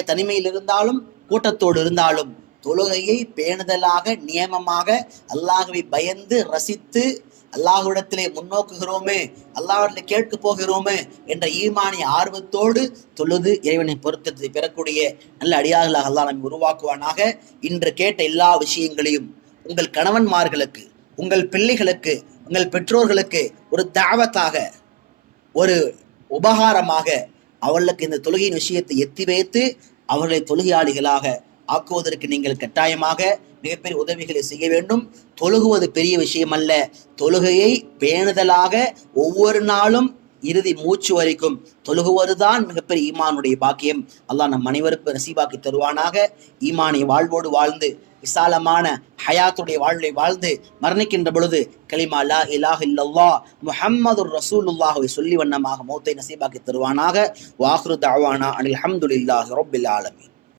தனிமையில் இருந்தாலும், கூட்டத்தோடு இருந்தாலும் தொழுகையை பேணுதலாக, நியமமாக, அல்லாஹ்வை பயந்து ரசித்து, அல்லாஹ்விடத்திலே முன்னோக்குகிறோமே, அல்லாஹ்விடத்திலே கேட்க போகிறோமே என்ற ஈமானிய ஆர்வத்தோடு தொழுது இறைவனை பொருத்தத்தை பெறக்கூடிய நல்ல அடியார்களாக அல்லாஹ் நம்மை உருவாக்குவானாக. இன்று கேட்ட எல்லா விஷயங்களையும் உங்கள் கணவன்மார்களுக்கு, உங்கள் பிள்ளைகளுக்கு, உங்கள் பெற்றோர்களுக்கு ஒரு தாவத்தாக, ஒரு உபகாரமாக அவர்களுக்கு இந்த தொழுகையின் விஷயத்தை எத்தி வைத்து அவர்களை தொழுகையாளிகளாக ஆக்குவதற்கு நீங்கள் கட்டாயமாக மிகப்பெரிய உதவிகளை செய்ய வேண்டும். தொழுகுவது பெரிய விஷயம் அல்ல. தொழுகையை பேணுதலாக ஒவ்வொரு நாளும் இறுதி மூச்சு வரைக்கும் தொழுகுவதுதான் மிகப்பெரிய ஈமானுடைய பாக்கியம். அல்லாஹ் நம் அனைவருக்கும் நசீபாக்கி தருவானாக. ஈமானிய வாழ்வோடு வாழ்ந்து, விசாலமான ஹயாத்துடைய வாழ்வை வாழ்ந்து மரணிக்கின்ற பொழுது கலிமா லா இலாஹ இல்லல்லாஹ் முஹம்மதுர் ரசூலுல்லாஹ்வை சொல்லி வண்ணமாக மௌத்தை நசீபாக்கி தருவானாக. வாஹ்ரு தஅவானா அல்ஹம்துலில்லாஹி ரப்பில் ஆலமீன்.